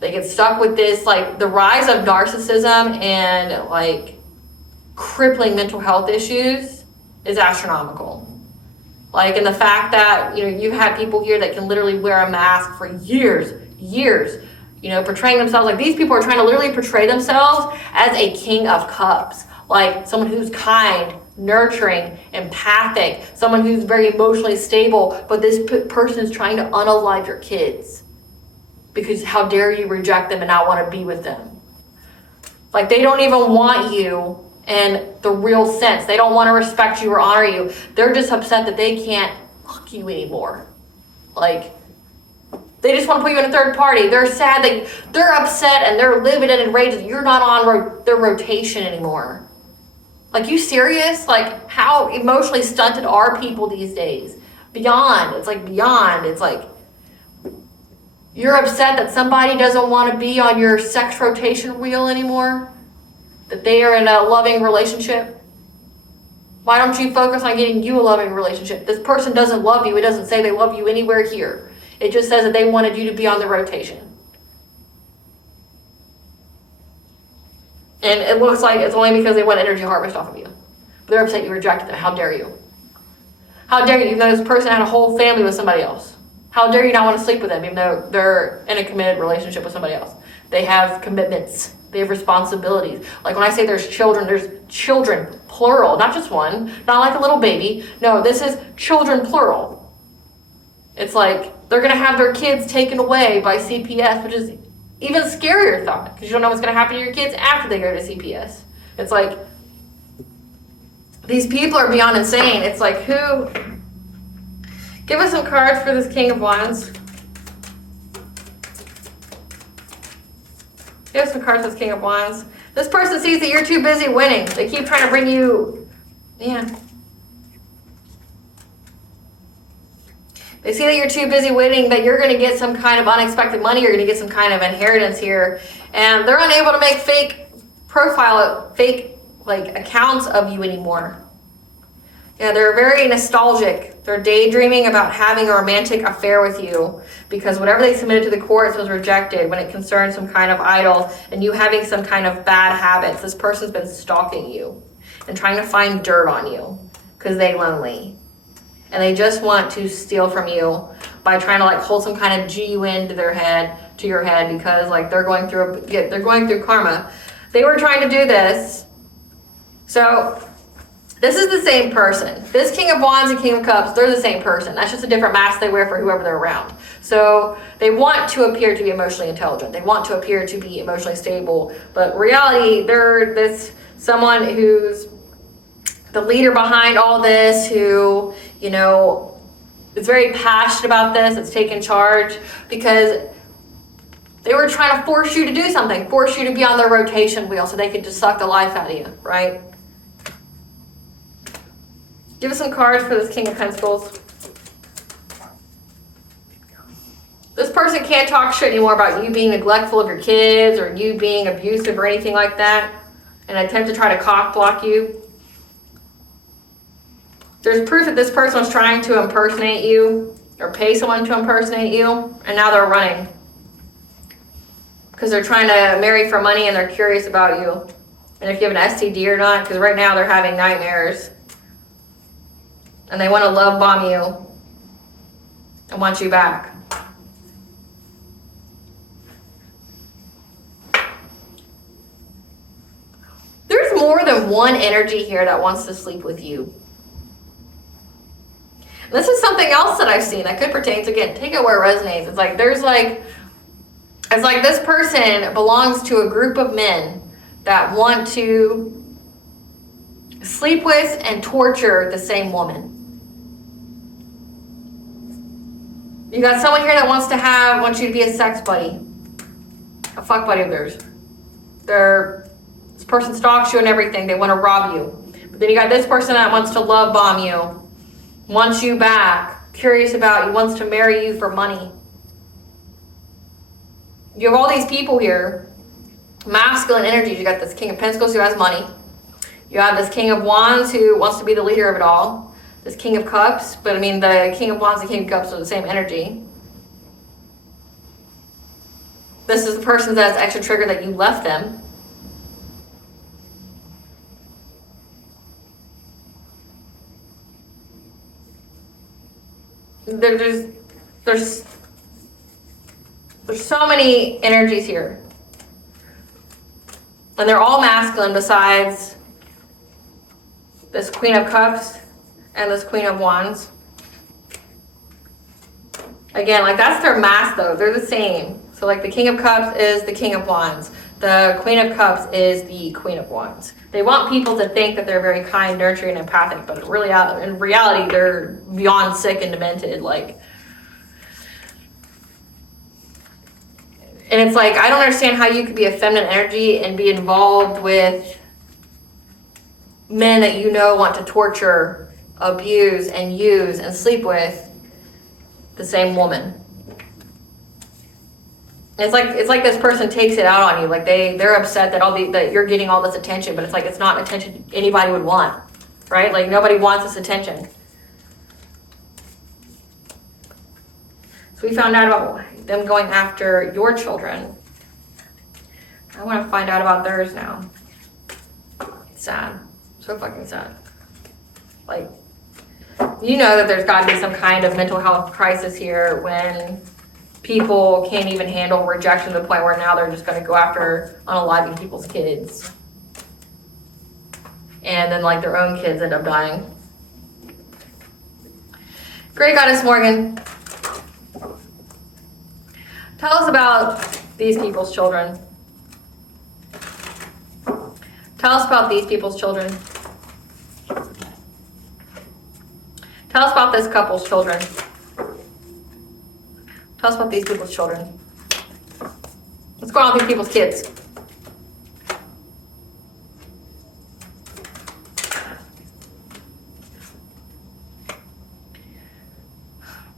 They get stuck with this, like the rise of narcissism and like crippling mental health issues is astronomical. Like, and the fact that, you've had people here that can literally wear a mask for years, portraying themselves, like these people are trying to literally portray themselves as a king of cups, like someone who's kind, nurturing, empathic, someone who's very emotionally stable, but this person is trying to unalive your kids because how dare you reject them and not want to be with them. Like, they don't even want you in the real sense. They don't want to respect you or honor you. They're just upset that they can't fuck you anymore. Like, they just want to put you in a third party. They're sad that they're upset and they're livid and enraged that you're not on their rotation anymore. Like, you serious? Like, how emotionally stunted are people these days? Beyond. It's like beyond. It's like you're upset that somebody doesn't want to be on your sex rotation wheel anymore? That they are in a loving relationship? Why don't you focus on getting you a loving relationship? This person doesn't love you. It doesn't say they love you anywhere here. It just says that they wanted you to be on the rotation. And it looks like it's only because they want energy harvest off of you. But they're upset you rejected them. How dare you? How dare you, even though this person had a whole family with somebody else? How dare you not want to sleep with them, even though they're in a committed relationship with somebody else? They have commitments. They have responsibilities. Like when I say there's children, plural, not just one, not like a little baby. No, this is children, plural. It's like they're going to have their kids taken away by CPS, which is even scarier thought, because you don't know what's going to happen to your kids after they go to CPS. It's like, these people are beyond insane. It's like, who? Give us some cards for this King of Wands. Give us some cards for this King of Wands. This person sees that you're too busy winning. They keep trying to bring you, They see that you're too busy winning, that you're going to get some kind of unexpected money, you're going to get some kind of inheritance here, and they're unable to make fake accounts of you anymore. Yeah, they're very nostalgic. They're daydreaming about having a romantic affair with you because whatever they submitted to the courts was rejected when it concerns some kind of idol and you having some kind of bad habits. This person's been stalking you and trying to find dirt on you because they're lonely. And they just want to steal from you by trying to hold some kind of GUN to your head because they're going through karma. They were trying to do this. So this is the same person. This King of Wands and King of Cups, they're the same person. That's just a different mask they wear for whoever they're around. So they want to appear to be emotionally intelligent. They want to appear to be emotionally stable. But in reality, they're someone who's the leader behind all this, who, is very passionate about this, it's taken charge, because they were trying to force you to do something, force you to be on their rotation wheel so they could just suck the life out of you, right? Give us some cards for this King of Pentacles. This person can't talk shit anymore about you being neglectful of your kids or you being abusive or anything like that, and attempt to try to cock block you. There's proof that this person was trying to impersonate you or pay someone to impersonate you, and now they're running because they're trying to marry for money and they're curious about you and if you have an STD or not, because right now they're having nightmares and they want to love bomb you and want you back. There's more than one energy here that wants to sleep with you. This is something else that I've seen that could pertain to, again, take it where it resonates. It's like this person belongs to a group of men that want to sleep with and torture the same woman. You got someone here that wants you to be a sex buddy, a fuck buddy of theirs. This person stalks you and everything. They want to rob you. But then you got this person that wants to love bomb you, wants you back, curious about. He wants to marry you for money. You have all these people here, masculine energies. You got this King of Pentacles who has money. You have this King of Wands who wants to be the leader of it all. This King of Cups, but I mean the King of Wands and King of Cups are the same energy. This is the person that's extra triggered that you left them. There's so many energies here. And they're all masculine besides this Queen of Cups and this Queen of Wands. Again, like that's their mask though. They're the same. So like the King of Cups is the King of Wands. The Queen of Cups is the Queen of Wands. They want people to think that they're very kind, nurturing, and empathic, but really in reality, they're beyond sick and demented. Like, and it's like, I don't understand how you could be a feminine energy and be involved with men that you know want to torture, abuse, and use and sleep with the same woman. It's like this person takes it out on you. Like they're upset that you're getting all this attention, but it's like it's not attention anybody would want, right? Like nobody wants this attention. So we found out about them going after your children. I want to find out about theirs now. It's sad. So fucking sad. Like, you know that there's got to be some kind of mental health crisis here when people can't even handle rejection to the point where now they're just going to go after unaliving people's kids. And then like their own kids end up dying. Great Goddess Morgan. Tell us about these people's children. Tell us about these people's children. Tell us about this couple's children. Tell us about these people's children. What's going on with these people's kids?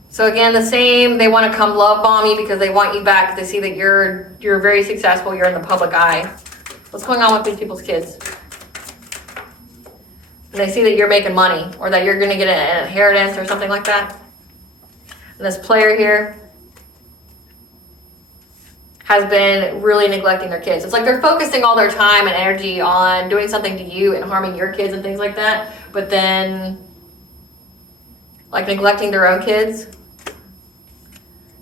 So again, the same, they want to come love bomb you because they want you back. They see that you're very successful, you're in the public eye. What's going on with these people's kids? And they see that you're making money or that you're going to get an inheritance or something like that. And this player here has been really neglecting their kids. It's like they're focusing all their time and energy on doing something to you and harming your kids and things like that, but then like neglecting their own kids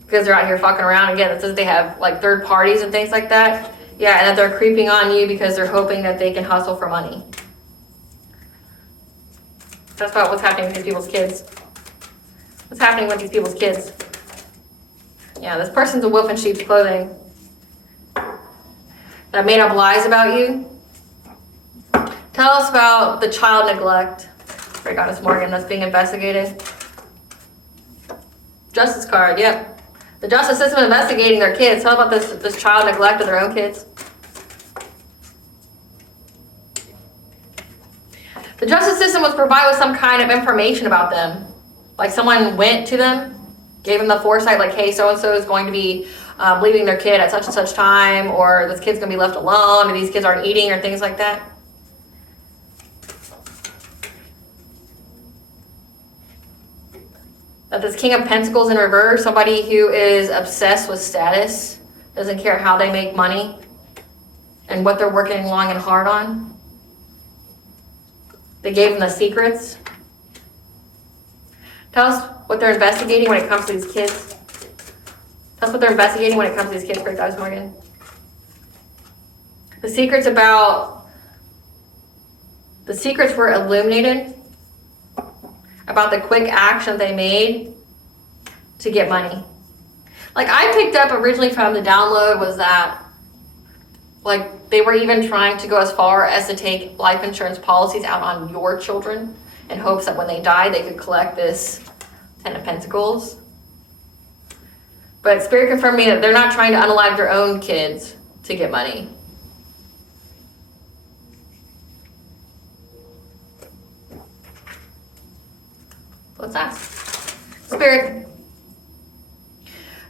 because they're out here fucking around. Again, it says they have like third parties and things like that. Yeah, and that they're creeping on you because they're hoping that they can hustle for money. That's about what's happening with these people's kids. What's happening with these people's kids? Yeah, this person's a wolf in sheep's clothing that made up lies about you. Tell us about the child neglect. Great Goddess Morgan, that's being investigated. Justice card, yep. The justice system is investigating their kids. Tell about this child neglect of their own kids. The justice system was provided with some kind of information about them. Like someone went to them, gave them the foresight, like, hey, so-and-so is going to be leaving their kid at such and such time, or this kid's going to be left alone, or these kids aren't eating, or things like that. That this King of Pentacles in reverse, somebody who is obsessed with status, doesn't care how they make money, and what they're working long and hard on. They gave them the secrets. Tell us what they're investigating when it comes to these kids. Tell us what they're investigating when it comes to these kids, Great Goddess Morgan. The secrets were illuminated about the quick action they made to get money. Like I picked up originally from the download was that like they were even trying to go as far as to take life insurance policies out on your children in hopes that when they die, they could collect this Ten of Pentacles. But Spirit confirmed me that they're not trying to unalive their own kids to get money. Let's ask. Spirit, Spirit,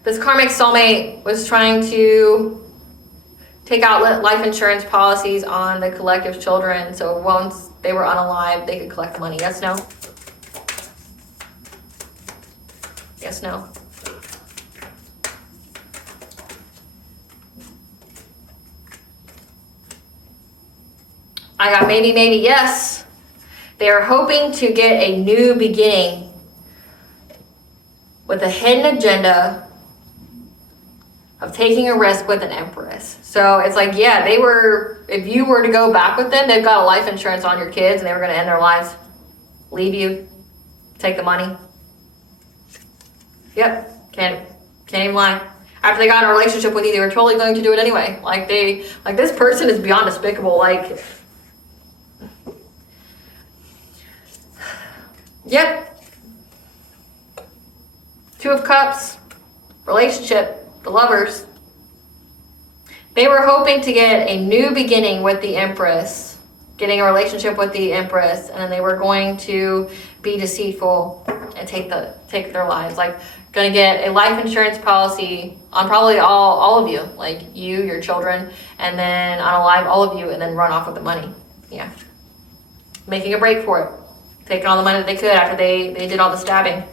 this karmic soulmate was trying to take out life insurance policies on the collective's children, so once they were unalive, they could collect the money. Yes, no? Yes, no? I got maybe, yes. They are hoping to get a new beginning with a hidden agenda of taking a risk with an empress. So it's like, yeah, they were, if you were to go back with them, they've got a life insurance on your kids and they were going to end their lives, leave you, take the money. Yep, can't even lie. After they got in a relationship with you, they were totally going to do it anyway. Like this person is beyond despicable. Like, yep. Two of Cups, relationship, the lovers. They were hoping to get a new beginning with the Empress, getting a relationship with the Empress, and then they were going to be deceitful and take their lives. Like, gonna get a life insurance policy on probably all of you, like you, your children, and then unalive all of you, and then run off with the money. Yeah. Making a break for it. Taking all the money that they could after they did all the stabbing.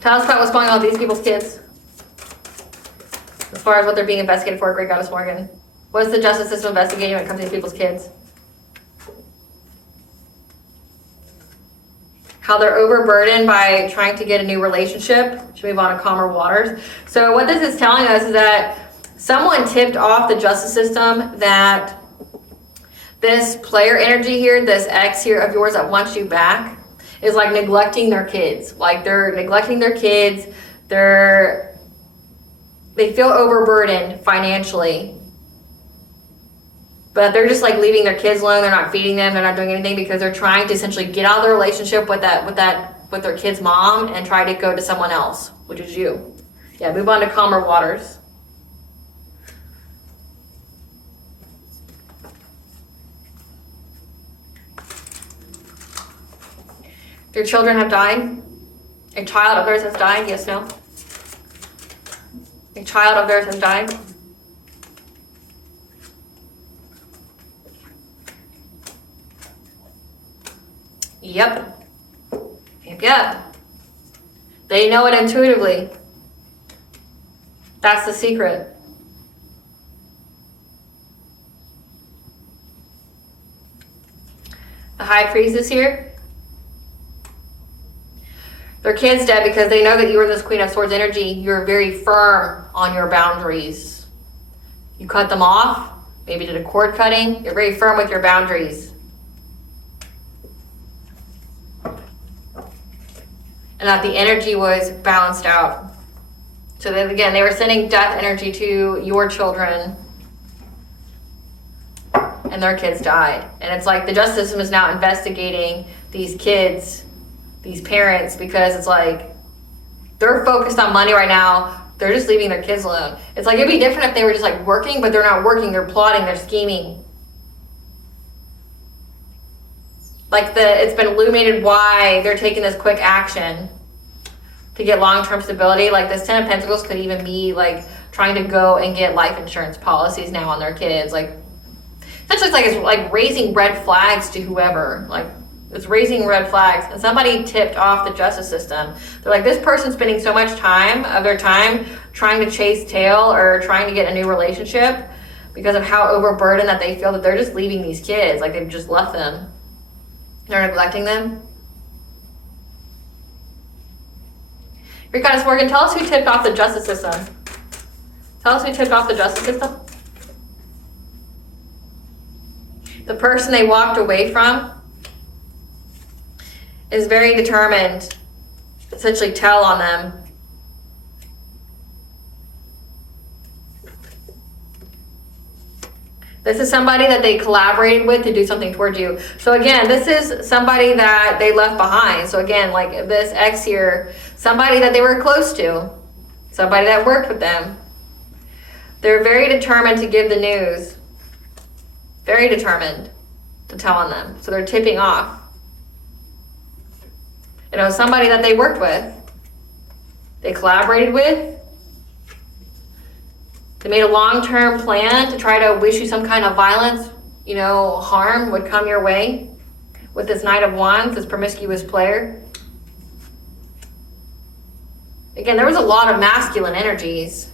Tell us about what's going on with these people's kids. As far as what they're being investigated for, Great Goddess Morgan. What is the justice system investigating when it comes to these people's kids? How they're overburdened by trying to get a new relationship. Should move on to calmer waters. So what this is telling us is that someone tipped off the justice system that this player energy here, this ex here of yours that wants you back, is like neglecting their kids. Like they're neglecting their kids. They feel overburdened financially. But they're just like leaving their kids alone. They're not feeding them. They're not doing anything because they're trying to essentially get out of their relationship with their kid's mom and try to go to someone else, which is you. Yeah, move on to calmer waters. Your children have died? A child of theirs has died? Yes, no? A child of theirs has died? Yep. Yep. They know it intuitively. That's the secret. The High Priestess here. Their kid's dead because they know that you are this Queen of Swords energy. You're very firm on your boundaries. You cut them off, maybe did a cord cutting. You're very firm with your boundaries. And that the energy was balanced out. So that again, they were sending death energy to your children. And their kids died. And it's like the justice system is now investigating these kids, these parents, because it's like they're focused on money right now. They're just leaving their kids alone. It's like it'd be different if they were just like working, but they're not working. They're plotting. They're scheming. Like it's been illuminated why they're taking this quick action to get long-term stability. Like this Ten of Pentacles could even be like trying to go and get life insurance policies now on their kids. Like essentially it's like raising red flags to whoever. Like it's raising red flags, and somebody tipped off the justice system. They're like, this person's spending so much of their time trying to chase tail or trying to get a new relationship because of how overburdened that they feel that they're just leaving these kids. Like they've just left them. They're neglecting them. Great Goddess Morgan, tell us who tipped off the justice system. Tell us who tipped off the justice system. The person they walked away from is very determined to essentially tell on them. This is somebody that they collaborated with to do something towards you. So again, this is somebody that they left behind. So again, like this ex here, somebody that they were close to, somebody that worked with them. They're very determined to give the news. Very determined to tell on them. So they're tipping off. It was somebody that they worked with, they collaborated with, they made a long-term plan to try to wish you some kind of violence, you know, harm would come your way with this Knight of Wands, this promiscuous player. Again, there was a lot of masculine energies.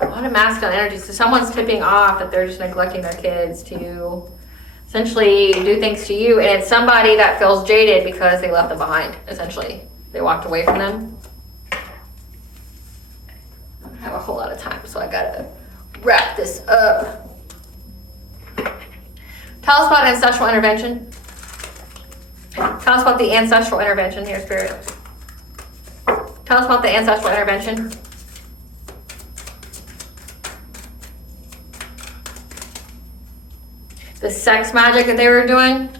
A lot of masculine energy. So someone's tipping off that they're just neglecting their kids to essentially do things to you. And it's somebody that feels jaded because they left them behind, essentially. They walked away from them. I don't have a whole lot of time, so I gotta wrap this up. Tell us about ancestral intervention. Tell us about the ancestral intervention here, Spirit. Tell us about the ancestral intervention. The sex magic that they were doing.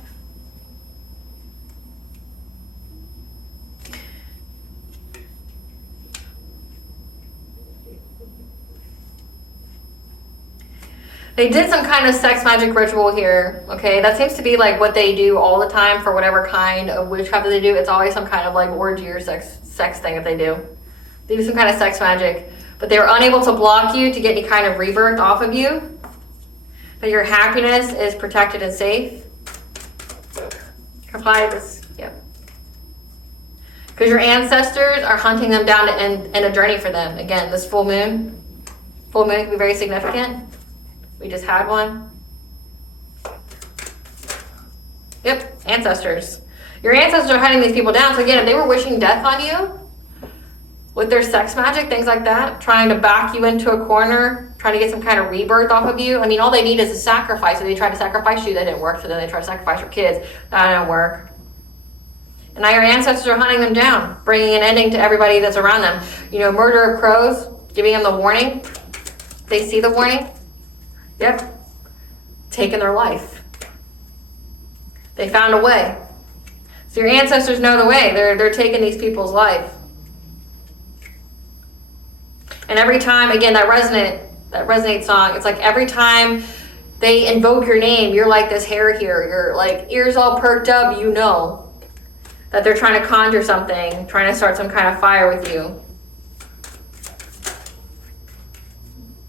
They did some kind of sex magic ritual here, okay? That seems to be like what they do all the time for whatever kind of witchcraft that they do. It's always some kind of like orgy or sex thing that they do. They do some kind of sex magic, but they were unable to block you to get any kind of rebirth off of you. That your happiness is protected and safe. Apply this, yep. Because your ancestors are hunting them down and a journey for them. Again, this full moon can be very significant. We just had one. Yep, ancestors. Your ancestors are hunting these people down. So again, if they were wishing death on you with their sex magic, things like that, trying to back you into a corner, trying to get some kind of rebirth off of you. I mean, all they need is a sacrifice. So they tried to sacrifice you, that didn't work. So then they tried to sacrifice your kids, that didn't work. And now your ancestors are hunting them down, bringing an ending to everybody that's around them. You know, murder of crows, giving them the warning. They see the warning. Yep. Taking their life. They found a way. So your ancestors know the way. They're taking these people's life. And every time, again, that resonate song, it's like every time they invoke your name, you're like this hair here. You're like ears all perked up, you know that they're trying to conjure something, trying to start some kind of fire with you.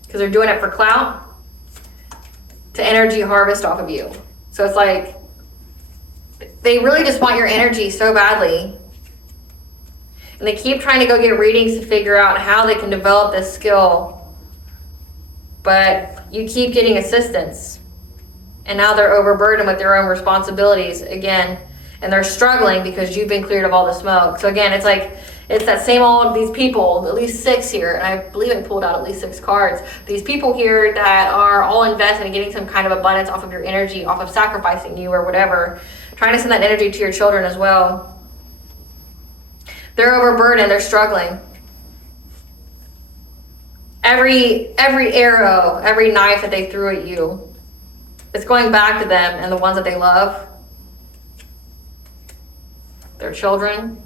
Because they're doing it for clout, to energy harvest off of you. So it's like, they really just want your energy so badly. And they keep trying to go get readings to figure out how they can develop this skill. But you keep getting assistance. And now they're overburdened with their own responsibilities again. And they're struggling because you've been cleared of all the smoke. So again, it's like, it's that same all of these people, at least 6 here, and I believe I pulled out at least 6 cards. These people here that are all invested in getting some kind of abundance off of your energy, off of sacrificing you or whatever, trying to send that energy to your children as well. They're overburdened, they're struggling. Every arrow, every knife that they threw at you, it's going back to them and the ones that they love. Their children.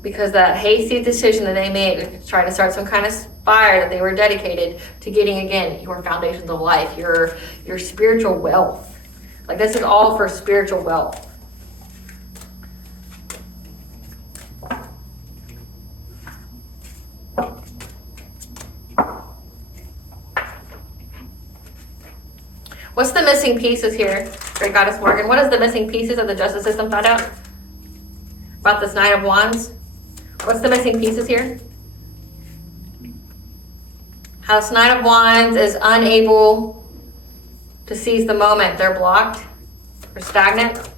Because that hasty decision that they made to try to start some kind of fire that they were dedicated to getting, again, your foundations of life, your spiritual wealth. Like, this is all for spiritual wealth. What's the missing pieces here? Great Goddess Morgan, what is the missing pieces of the justice system found out? About this Knight of Wands? What's the missing pieces here? How this Knight of Wands is unable to seize the moment. They're blocked. They're stagnant.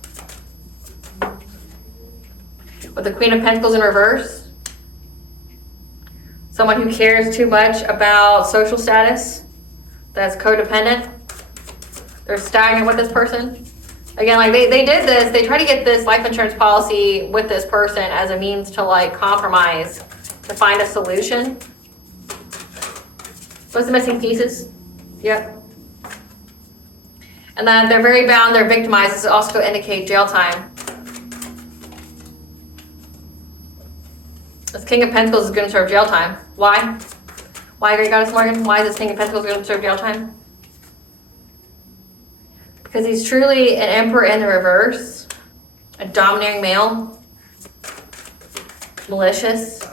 With the Queen of Pentacles in reverse. Someone who cares too much about social status. That's codependent. They're stagnant with this person. Again, like they did this, they tried to get this life insurance policy with this person as a means to like compromise, to find a solution. What's the missing pieces? Yep. And then they're very bound, they're victimized. This also could indicate jail time. This King of Pentacles is going to serve jail time. Why? Why, Great Goddess Morgan? Why is this King of Pentacles going to serve jail time? Because he's truly an emperor in the reverse, a domineering male, malicious,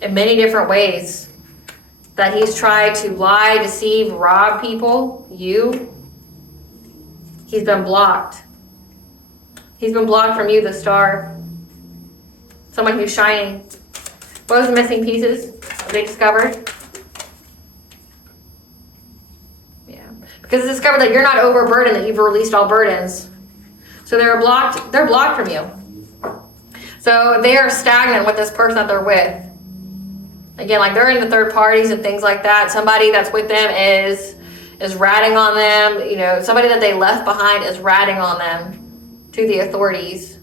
in many different ways. That he's tried to lie, deceive, rob people, you. He's been blocked. He's been blocked from you, the star. Someone who's shining. What was the missing pieces they discovered? Yeah. Because it's discovered that you're not overburdened, that you've released all burdens. So they're blocked from you. So they are stagnant with this person that they're with. Again, like they're in the third parties and things like that. Somebody that's with them is ratting on them. You know, somebody that they left behind is ratting on them to the authorities.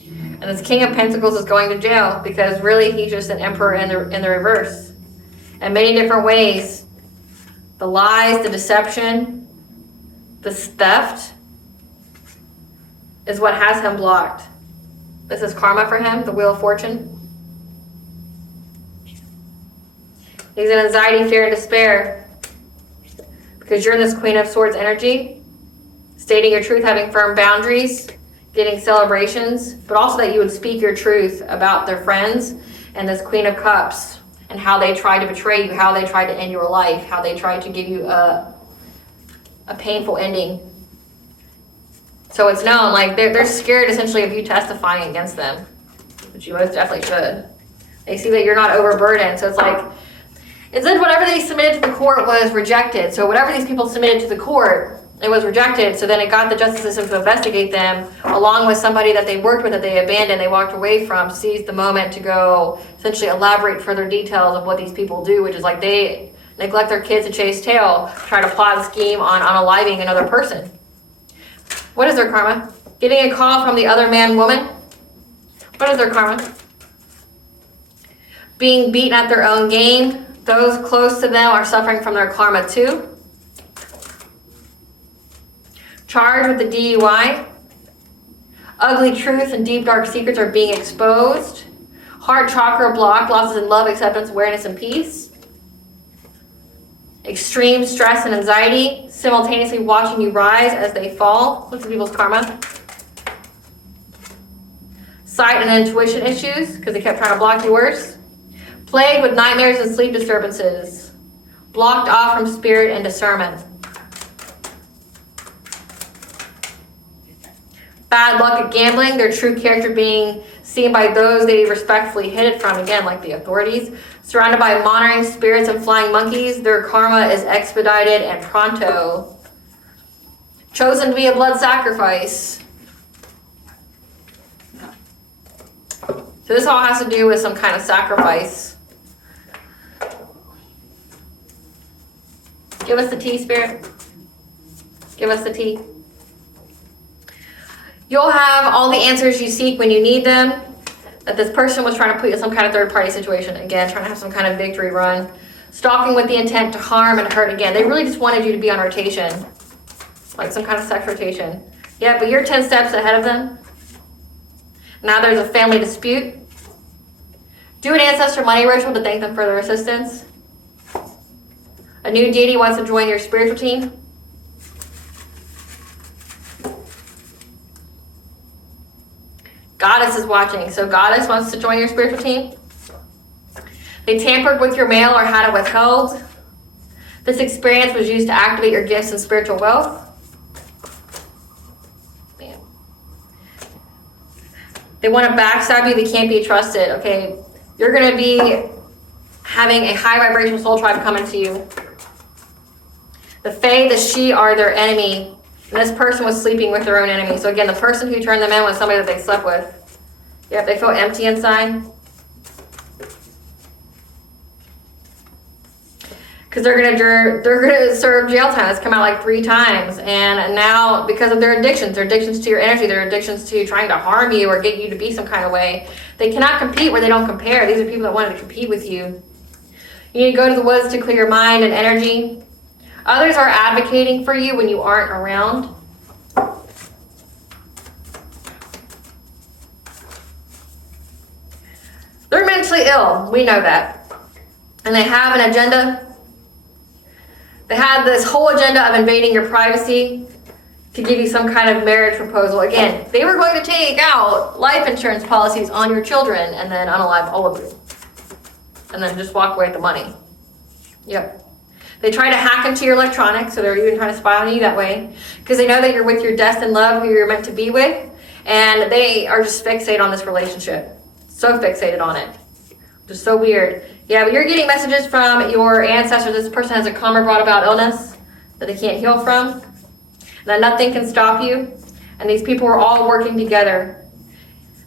And this King of Pentacles is going to jail because really he's just an emperor in the reverse. In many different ways. The lies, the deception, the theft is what has him blocked. This is karma for him, the Wheel of Fortune. He's in anxiety, fear, and despair. Because you're in this Queen of Swords energy. Stating your truth, having firm boundaries, getting celebrations, but also that you would speak your truth about their friends and this Queen of Cups and how they tried to betray you, how they tried to end your life, how they tried to give you a painful ending. So it's known, like they're scared essentially of you testifying against them, which you most definitely should. They see that you're not overburdened, so it's like, instead whatever they submitted to the court was rejected. So whatever these people submitted to the court, it was rejected. So then it got the justice system to investigate them, along with somebody that they worked with that they abandoned, they walked away from, seized the moment to go essentially elaborate further details of what these people do, which is like they neglect their kids to chase tail, try to plot a scheme on unaliving another person. What is their karma? Getting a call from the other man, woman. What is their karma? Being beaten at their own game. Those close to them are suffering from their karma too. Charged with the DUI. Ugly truth and deep dark secrets are being exposed. Heart chakra blocked, losses in love, acceptance, awareness, and peace. Extreme stress and anxiety, simultaneously watching you rise as they fall. Look at people's karma. Sight and intuition issues, because they kept trying to block you worse. Plagued with nightmares and sleep disturbances. Blocked off from spirit and discernment. Bad luck at gambling, their true character being seen by those they respectfully hid it from, again, like the authorities. Surrounded by monitoring spirits and flying monkeys, their karma is expedited and pronto. Chosen to be a blood sacrifice. So this all has to do with some kind of sacrifice. Give us the tea, Spirit. Give us the tea. You'll have all the answers you seek when you need them. That this person was trying to put you in some kind of third-party situation. Again, trying to have some kind of victory run. Stalking with the intent to harm and hurt again. They really just wanted you to be on rotation. Like some kind of sex rotation. Yeah, but you're 10 steps ahead of them. Now there's a family dispute. Do an ancestor money ritual to thank them for their assistance. A new deity wants to join your spiritual team. Goddess is watching. So Goddess wants to join your spiritual team. They tampered with your mail or had it withheld. This experience was used to activate your gifts and spiritual wealth. Man. They want to backstab you. They can't be trusted. Okay. You're going to be having a high vibrational soul tribe coming to you. The Fae, the She are their enemy. And this person was sleeping with their own enemy. So again, the person who turned them in was somebody that they slept with. Yep, they feel empty inside. because they're gonna serve jail time. That's come out like 3 times, and now because of their addictions to your energy, their addictions to trying to harm you or get you to be some kind of way, they cannot compete where they don't compare. These are people that wanted to compete with you. You need to go to the woods to clear your mind and energy. Others are advocating for you when you aren't around. They're mentally ill. We know that. And they have an agenda. They had this whole agenda of invading your privacy to give you some kind of marriage proposal. Again, they were going to take out life insurance policies on your children and then unalive all of you. And then just walk away with the money. Yep. They try to hack into your electronics, so they're even trying to spy on you that way. Because they know that you're with your destined love, who you're meant to be with. And they are just fixated on this relationship. So fixated on it. Just so weird. Yeah, but you're getting messages from your ancestors. This person has a karma brought about illness that they can't heal from. That nothing can stop you. And these people are all working together.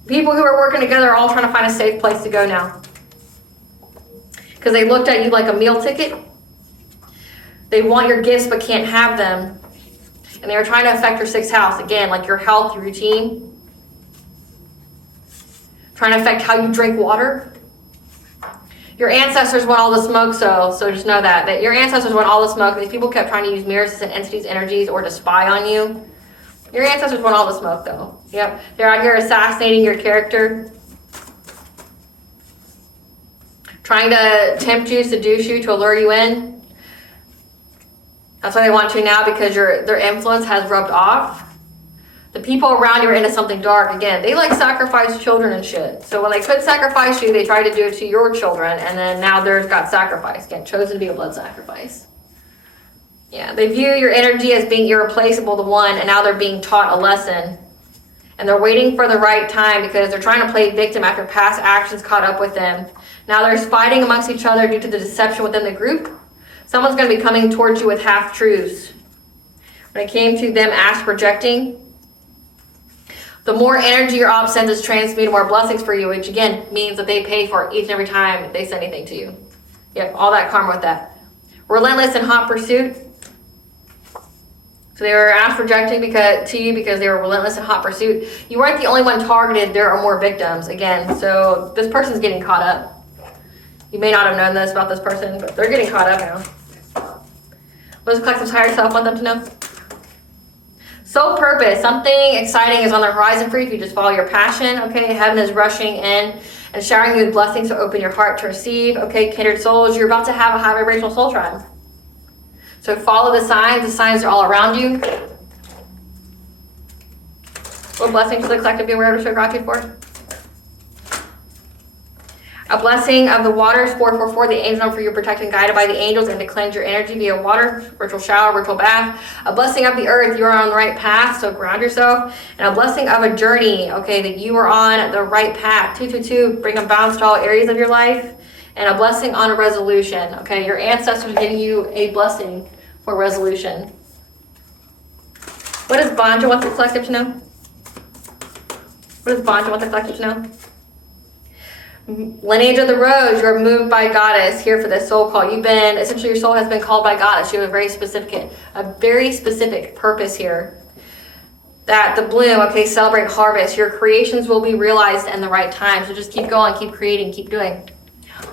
People who are working together are all trying to find a safe place to go now. Because they looked at you like a meal ticket. They want your gifts but can't have them. And they are trying to affect your 6th house. Again, like your health, your routine. Trying to affect how you drink water. Your ancestors want all the smoke, so just know that your ancestors want all the smoke. These people kept trying to use mirrors and entities, energies, or to spy on you. Your ancestors want all the smoke, though. Yep, they're out here assassinating your character. Trying to tempt you, seduce you, to lure you in. That's why they want to now, because their influence has rubbed off. The people around you are into something dark. Again, they like sacrifice children and shit. So when they could sacrifice you, they try to do it to your children, and then now theirs got sacrificed. Again, chosen to be a blood sacrifice. Yeah, they view your energy as being irreplaceable to one, and now they're being taught a lesson. And they're waiting for the right time because they're trying to play victim after past actions caught up with them. Now there's fighting amongst each other due to the deception within the group. Someone's going to be coming towards you with half-truths. When it came to them ask projecting, the more energy your op sends is transmuted, more blessings for you, which again means that they pay for it each and every time they send anything to you. Yep, all that karma with that. Relentless and hot pursuit. So they were asked projecting to you because they were relentless and hot pursuit. You weren't the only one targeted. There are more victims. Again, so this person's getting caught up. You may not have known this about this person, but they're getting caught up now. What does the collective's higher self want them to know? Soul purpose. Something exciting is on the horizon for you if you just follow your passion. Okay, heaven is rushing in and showering you with blessings, so open your heart to receive. Okay, kindred souls, you're about to have a high vibrational soul tribe. So follow the signs. The signs are all around you. What blessings should the collective be aware of to show gratitude for? A blessing of the waters, 444, the angel number for you, protected and guided by the angels, and to cleanse your energy via water, ritual shower, ritual bath. A blessing of the earth, you are on the right path, so ground yourself. And a blessing of a journey, okay, that you are on the right path. 222, bring a balance to all areas of your life. And a blessing on a resolution, okay, your ancestors are giving you a blessing for resolution. What does Banja want the collective to know? What does Banja want the collective to know? Lineage of the Rose, you are moved by Goddess here for this soul call. Essentially your soul has been called by Goddess. You have a very specific purpose here. That the bloom, okay, celebrate harvest. Your creations will be realized in the right time. So just keep going, keep creating, keep doing.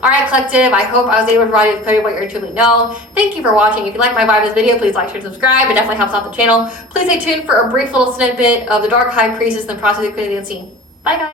All right, collective, I hope I was able to provide you with clarity of what you truly know. Thank you for watching. If you like my vibe in this video, please like, share, subscribe. It definitely helps out the channel. Please stay tuned for a brief little snippet of the Dark High Priestess and the process of creating the unseen. Bye, guys.